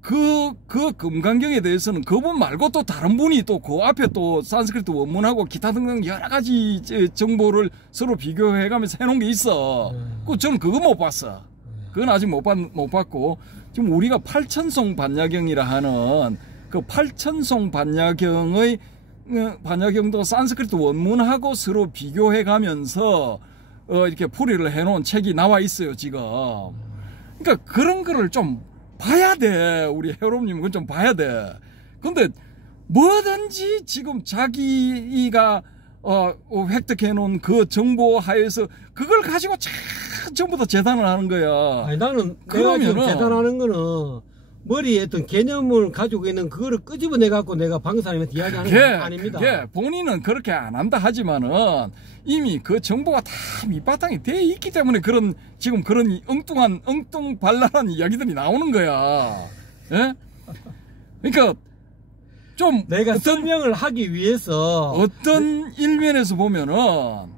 그 금강경에 대해서는 그분 말고 또 다른 분이 또 그 앞에 또 산스크리트 원문하고 기타 등등 여러 가지 정보를 서로 비교해 가면서 해놓은 게 있어. 저는 그거 못 봤어. 그건 아직 못 봤고, 지금 우리가 팔천송 반야경이라 하는 그 팔천송 반야경도 산스크리트 원문하고 서로 비교해 가면서 이렇게 풀이를 해놓은 책이 나와 있어요, 지금. 그러니까 그런 거를 좀 봐야 돼. 우리 해오롬님 그건 좀 봐야 돼. 근데 뭐든지 지금 자기가 획득해 놓은 그 정보 하에서 그걸 가지고 전부 다 재단을 하는 거야. 아니, 나는 내가 지금 재단하는 거는 머리에 어떤 개념을 가지고 있는 그거를 끄집어내 갖고 내가 방사님한테 이야기하는 게 아닙니다. 본인은 그렇게 안 한다 하지만은 이미 그 정보가 다 밑바탕이 돼 있기 때문에 지금 그런 엉뚱발랄한 이야기들이 나오는 거야. 예? 그러니까 좀 내가 설명을 하기 위해서 어떤 일면에서 보면은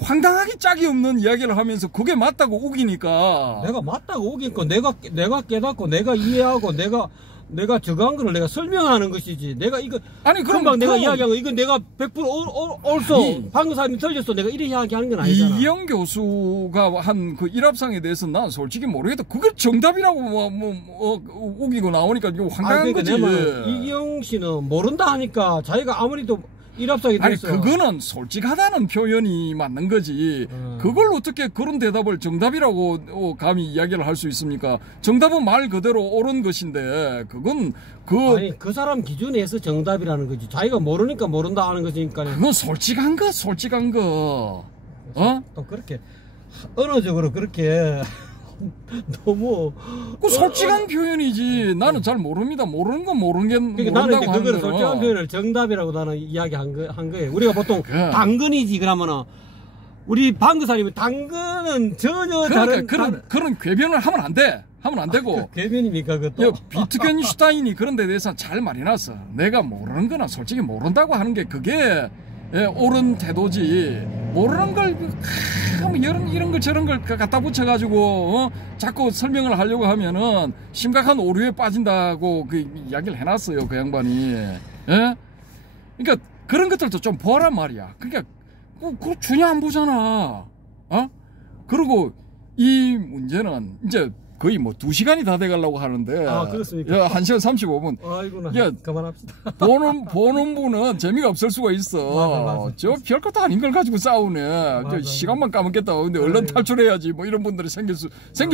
황당하게 짝이 없는 이야기를 하면서 그게 맞다고 우기니까. 내가 맞다고 우기니까 내가 깨닫고 내가 이해하고 내가 내가 저거한 거를 내가 설명하는 것이지. 내가 이거 아니 금방 내가 그럼 이야기한 거 이건 내가 100% 옳소. 아니, 방금 사람이 틀렸어. 내가 이렇게 이야기하는 건 아니잖아. 이영 교수가 한 그 일합상에 대해서 난 솔직히 모르겠다. 그걸 정답이라고 우기고 나오니까 이거 황당한 그러니까 거지. 내 말은 이경 씨는 모른다 하니까 자기가 아무리도 일합상이 아니 됐어. 그거는 솔직하다는 표현이 맞는 거지. 그걸 어떻게 그런 대답을 정답이라고 감히 이야기를 할 수 있습니까? 정답은 말 그대로 옳은 것인데 그건 아니 그 사람 기준에서 정답이라는 거지. 자기가 모르니까 모른다 하는 것이니까. 그건 솔직한 거. 또 그렇게 언어적으로 그렇게 너무 그 솔직한 표현이지. 나는 잘 모릅니다. 모르는 건 모르는 게 그러니까 나는 모른다고 그거를 하는 솔직한 거는. 표현을 정답이라고 나는 이야기한 거예요. 우리가 보통 그. 당근이지 그러면은 우리 방구사님은 당근은 전혀 그러니까 그런 궤변을 하면 안 돼. 하면 안 되고. 궤변입니까 그것도? 비트겐슈타인이 그런 데 대해서 잘 말이 났어. 내가 모르는 거나 솔직히 모른다고 하는 게 그게 옳은 태도지. 모르는 걸 이런 걸 저런 걸 갖다 붙여가지고 자꾸 설명을 하려고 하면은 심각한 오류에 빠진다고 그 이야기를 해놨어요. 그 양반이. 예? 그러니까 그런 것들도 좀 보란 말이야. 그러니까 그거 전혀 안 보잖아. 그리고 이 문제는 이제 거의 뭐 2시간이 다 돼가려고 하는데. 아, 그렇습니까? 1시간 35분. 아이고나. 그만합시다. 보는 분은 재미가 없을 수가 있어. 맞아. 저 별것도 아닌 걸 가지고 싸우네. 저 시간만 까먹겠다. 근데 얼른 탈출해야지. 뭐 이런 분들이 생길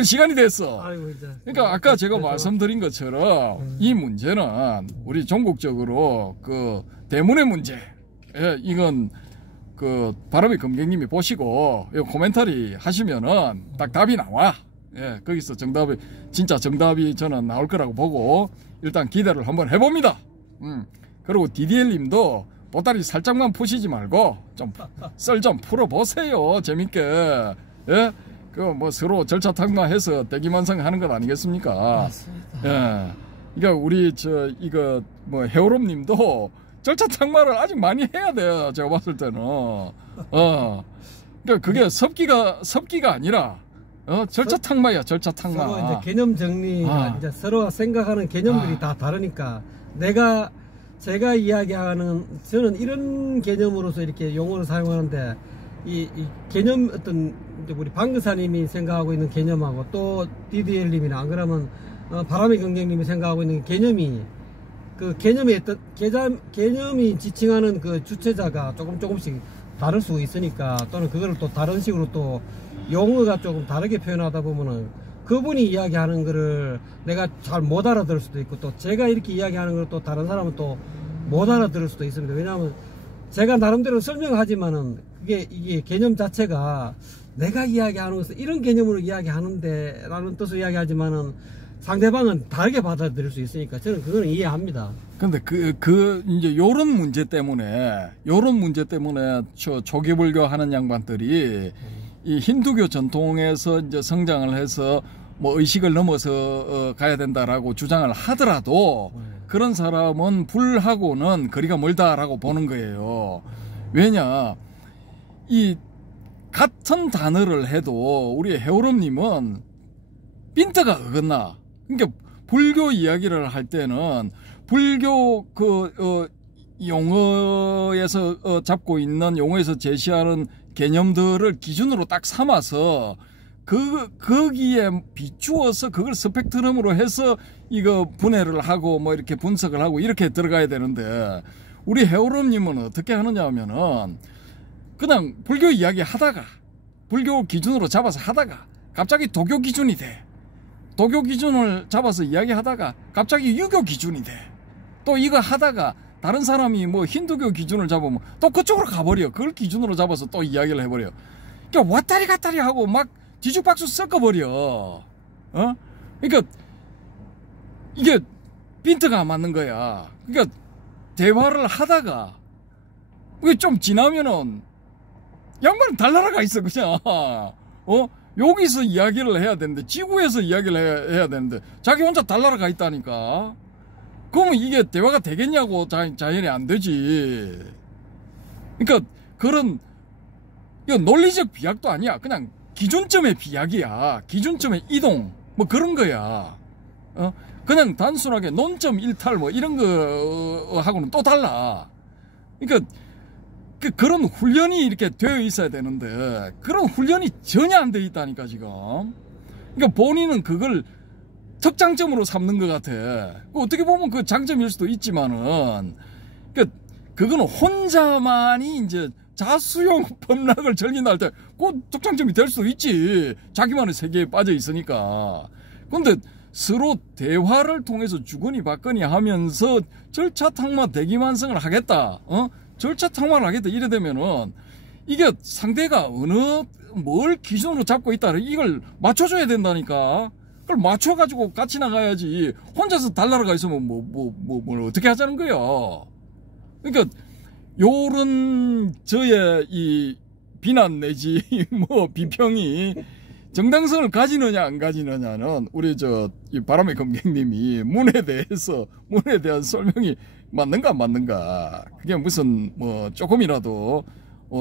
시간이 됐어. 아이고, 이제. 그러니까 아까 제가 말씀드린 것처럼 이 문제는 우리 전국적으로 그 대문의 문제. 이건 그 바람의 검객님이 보시고 이 코멘터리 하시면은 딱 답이 나와. 거기서 진짜 정답이 저는 나올 거라고 보고 일단 기대를 한번 해봅니다. 그리고 DDL님도 보따리 살짝만 푸시지 말고 좀 썰 좀 풀어보세요. 재밌게. 그 뭐 서로 절차 탕마해서 대기만성하는 것 아니겠습니까? 맞습니다. 그러니까 우리 이거 뭐 해오롬님도 절차 탕마를 아직 많이 해야 돼요. 제가 봤을 때는. 그러니까 그게 섭기가 아니라. 절차 탕마야, 절차 탕마. 서로 이제 개념 정리가 이제 서로 생각하는 개념들이 다 다르니까 제가 이야기하는 저는 이런 개념으로서 이렇게 용어를 사용하는데 이 개념 어떤 이제 우리 방금사님이 생각하고 있는 개념하고 또 DDL님이나 안 그러면 바람의 경쟁님이 생각하고 있는 개념이 그 개념의 어떤 개념이 지칭하는 그 주체자가 조금씩 다를 수 있으니까 또는 그거를 또 다른 식으로 또 용어가 조금 다르게 표현하다 보면은 그분이 이야기하는 거를 내가 잘 못 알아들을 수도 있고 또 제가 이렇게 이야기하는 걸 또 다른 사람은 또 못 알아들을 수도 있습니다. 왜냐하면 제가 나름대로 설명하지만은 이게 개념 자체가 내가 이야기하는 것은 이런 개념으로 이야기하는데 라는 뜻으로 이야기하지만은 상대방은 다르게 받아들일 수 있으니까 저는 그거는 이해합니다. 근데 이제 요런 문제 때문에 저 조기불교 하는 양반들이 이 힌두교 전통에서 이제 성장을 해서 뭐 의식을 넘어서 가야 된다라고 주장을 하더라도 그런 사람은 불하고는 거리가 멀다라고 보는 거예요. 왜냐, 이 같은 단어를 해도 우리 해오름님은 핀트가 어긋나. 그러니까 불교 이야기를 할 때는 불교 용어에서 잡고 있는 용어에서 제시하는 개념들을 기준으로 딱 삼아서 거기에 비추어서 그걸 스펙트럼으로 해서 이거 분해를 하고 뭐 이렇게 분석을 하고 이렇게 들어가야 되는데 우리 해오름님은 어떻게 하느냐 하면은 그냥 불교 이야기 하다가 불교 기준으로 잡아서 하다가 갑자기 도교 기준이 돼. 도교 기준을 잡아서 이야기하다가 갑자기 유교 기준이 돼. 또 이거 하다가 다른 사람이 뭐 힌두교 기준을 잡으면 또 그쪽으로 가버려. 그걸 기준으로 잡아서 또 이야기를 해버려. 그러니까 왔다리 갔다리 하고 막 뒤죽박수 섞어버려. 그러니까 이게 핀트가 안 맞는 거야. 그러니까 대화를 하다가 이게 좀 지나면은 양반은 달나라가 있어 그냥. 여기서 이야기를 해야 되는데 지구에서 이야기를 해야 되는데 자기 혼자 달나라가 있다니까. 그러면 이게 대화가 되겠냐고. 자연히 안 되지. 그러니까 그런 이거 논리적 비약도 아니야. 그냥 기준점의 비약이야. 기준점의 이동 뭐 그런 거야. 그냥 단순하게 논점 일탈 뭐 이런 거 하고는 또 달라. 그러니까 그런 훈련이 이렇게 되어 있어야 되는데 그런 훈련이 전혀 안 돼 있다니까 지금. 그러니까 본인은 그걸 특장점으로 삼는 것 같아. 어떻게 보면 그 장점일 수도 있지만은 그거는 혼자만이 이제 자수용 범락을 즐긴다 할 때 그 특장점이 될 수도 있지. 자기만의 세계에 빠져 있으니까. 근데 서로 대화를 통해서 주거니 받거니 하면서 절차 탕마 대기만성을 하겠다. 절차 탕마를 하겠다. 이래 되면은 이게 상대가 뭘 기준으로 잡고 있다. 이걸 맞춰줘야 된다니까. 그걸 맞춰가지고 같이 나가야지. 혼자서 달나라가 있으면 뭘 어떻게 하자는 거야. 그러니까 요런 저의 이 비난 내지 뭐 비평이 정당성을 가지느냐 안 가지느냐는 우리 이 바람의 검객님이 문에 대한 설명이 맞는가 안 맞는가. 그게 무슨 뭐 조금이라도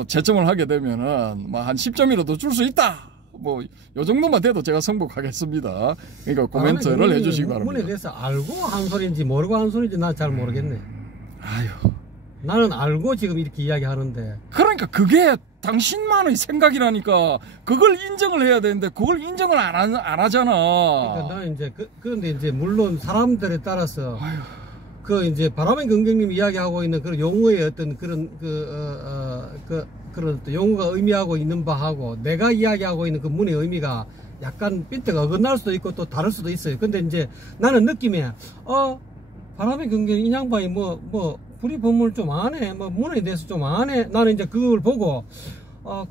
채점을 하게 되면은 뭐 한 10점이라도 줄 수 있다. 뭐 요 정도만 돼도 제가 승복하겠습니다. 그러니까 코멘트를 해주시기 바랍니다. 문에 대해서 알고 한 소리인지 모르고 한 소리인지 나 잘 모르겠네. 아유. 나는 알고 지금 이렇게 이야기하는데. 그러니까 그게 당신만의 생각이라니까. 그걸 인정을 해야 되는데 그걸 인정을 안 하잖아. 그러니까 나는 이제 그런데 이제 물론 사람들에 따라서 그 이제 바람의 긍정님이 이야기하고 있는 그런 용어의 어떤 그런 그런 용어가 의미하고 있는 바하고 내가 이야기하고 있는 그 문의 의미가 약간 빈대가 어긋날 수도 있고 또 다를 수도 있어요. 근데 이제 나는 느낌에 바람의 긍정 이 양반이 불이 법문을 좀 아네, 문에 대해서 좀 아네. 나는 이제 그걸 보고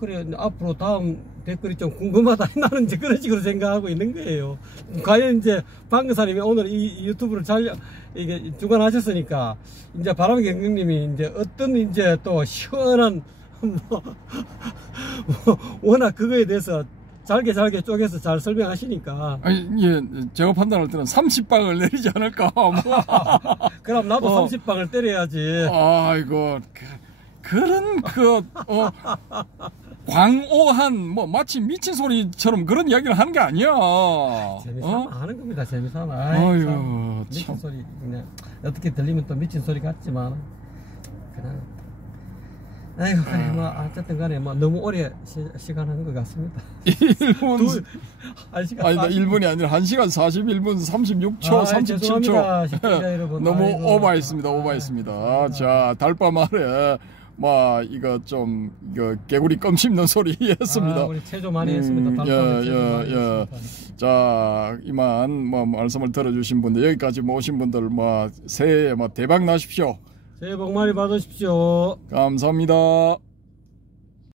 그래 앞으로 다음 댓글이 좀 궁금하다. 나는 이제 그런 식으로 생각하고 있는 거예요. 과연 이제 방금사님이 오늘 이 유튜브를 이게 주관하셨으니까 이제 바람의 경경님이 이제 어떤 이제 또 시원한 워낙 그거에 대해서 잘게 쪼개서 잘 설명하시니까. 아니, 예, 제가 판단할 때는 30방을 내리지 않을까. 그럼 나도 30방을 때려야지. 아이고, 그런 광오한 마치 미친 소리처럼 그런 이야기를 하는 게 아니야. 재미삼아 하는 겁니다. 재미삼아. 아유, 미친 참. 소리 그냥 어떻게 들리면 또 미친 소리 같지만 그냥. 아이고 그래 어쨌든 간에 너무 오래 시간 한 것 같습니다. 1분 1시간 아니 1분이 아니라 1시간 41분 36초 37초 시청자 여러분. 너무 아이고. 오버했습니다. 자, 달밤 아래 이거 좀 개구리 껌 씹는 소리 했습니다. 우리 체조 많이 했습니다. 자, 이만 말씀을 들어주신 분들, 여기까지 오신 분들 새해에 대박 나십시오. 새해 복 많이 받으십시오. 감사합니다.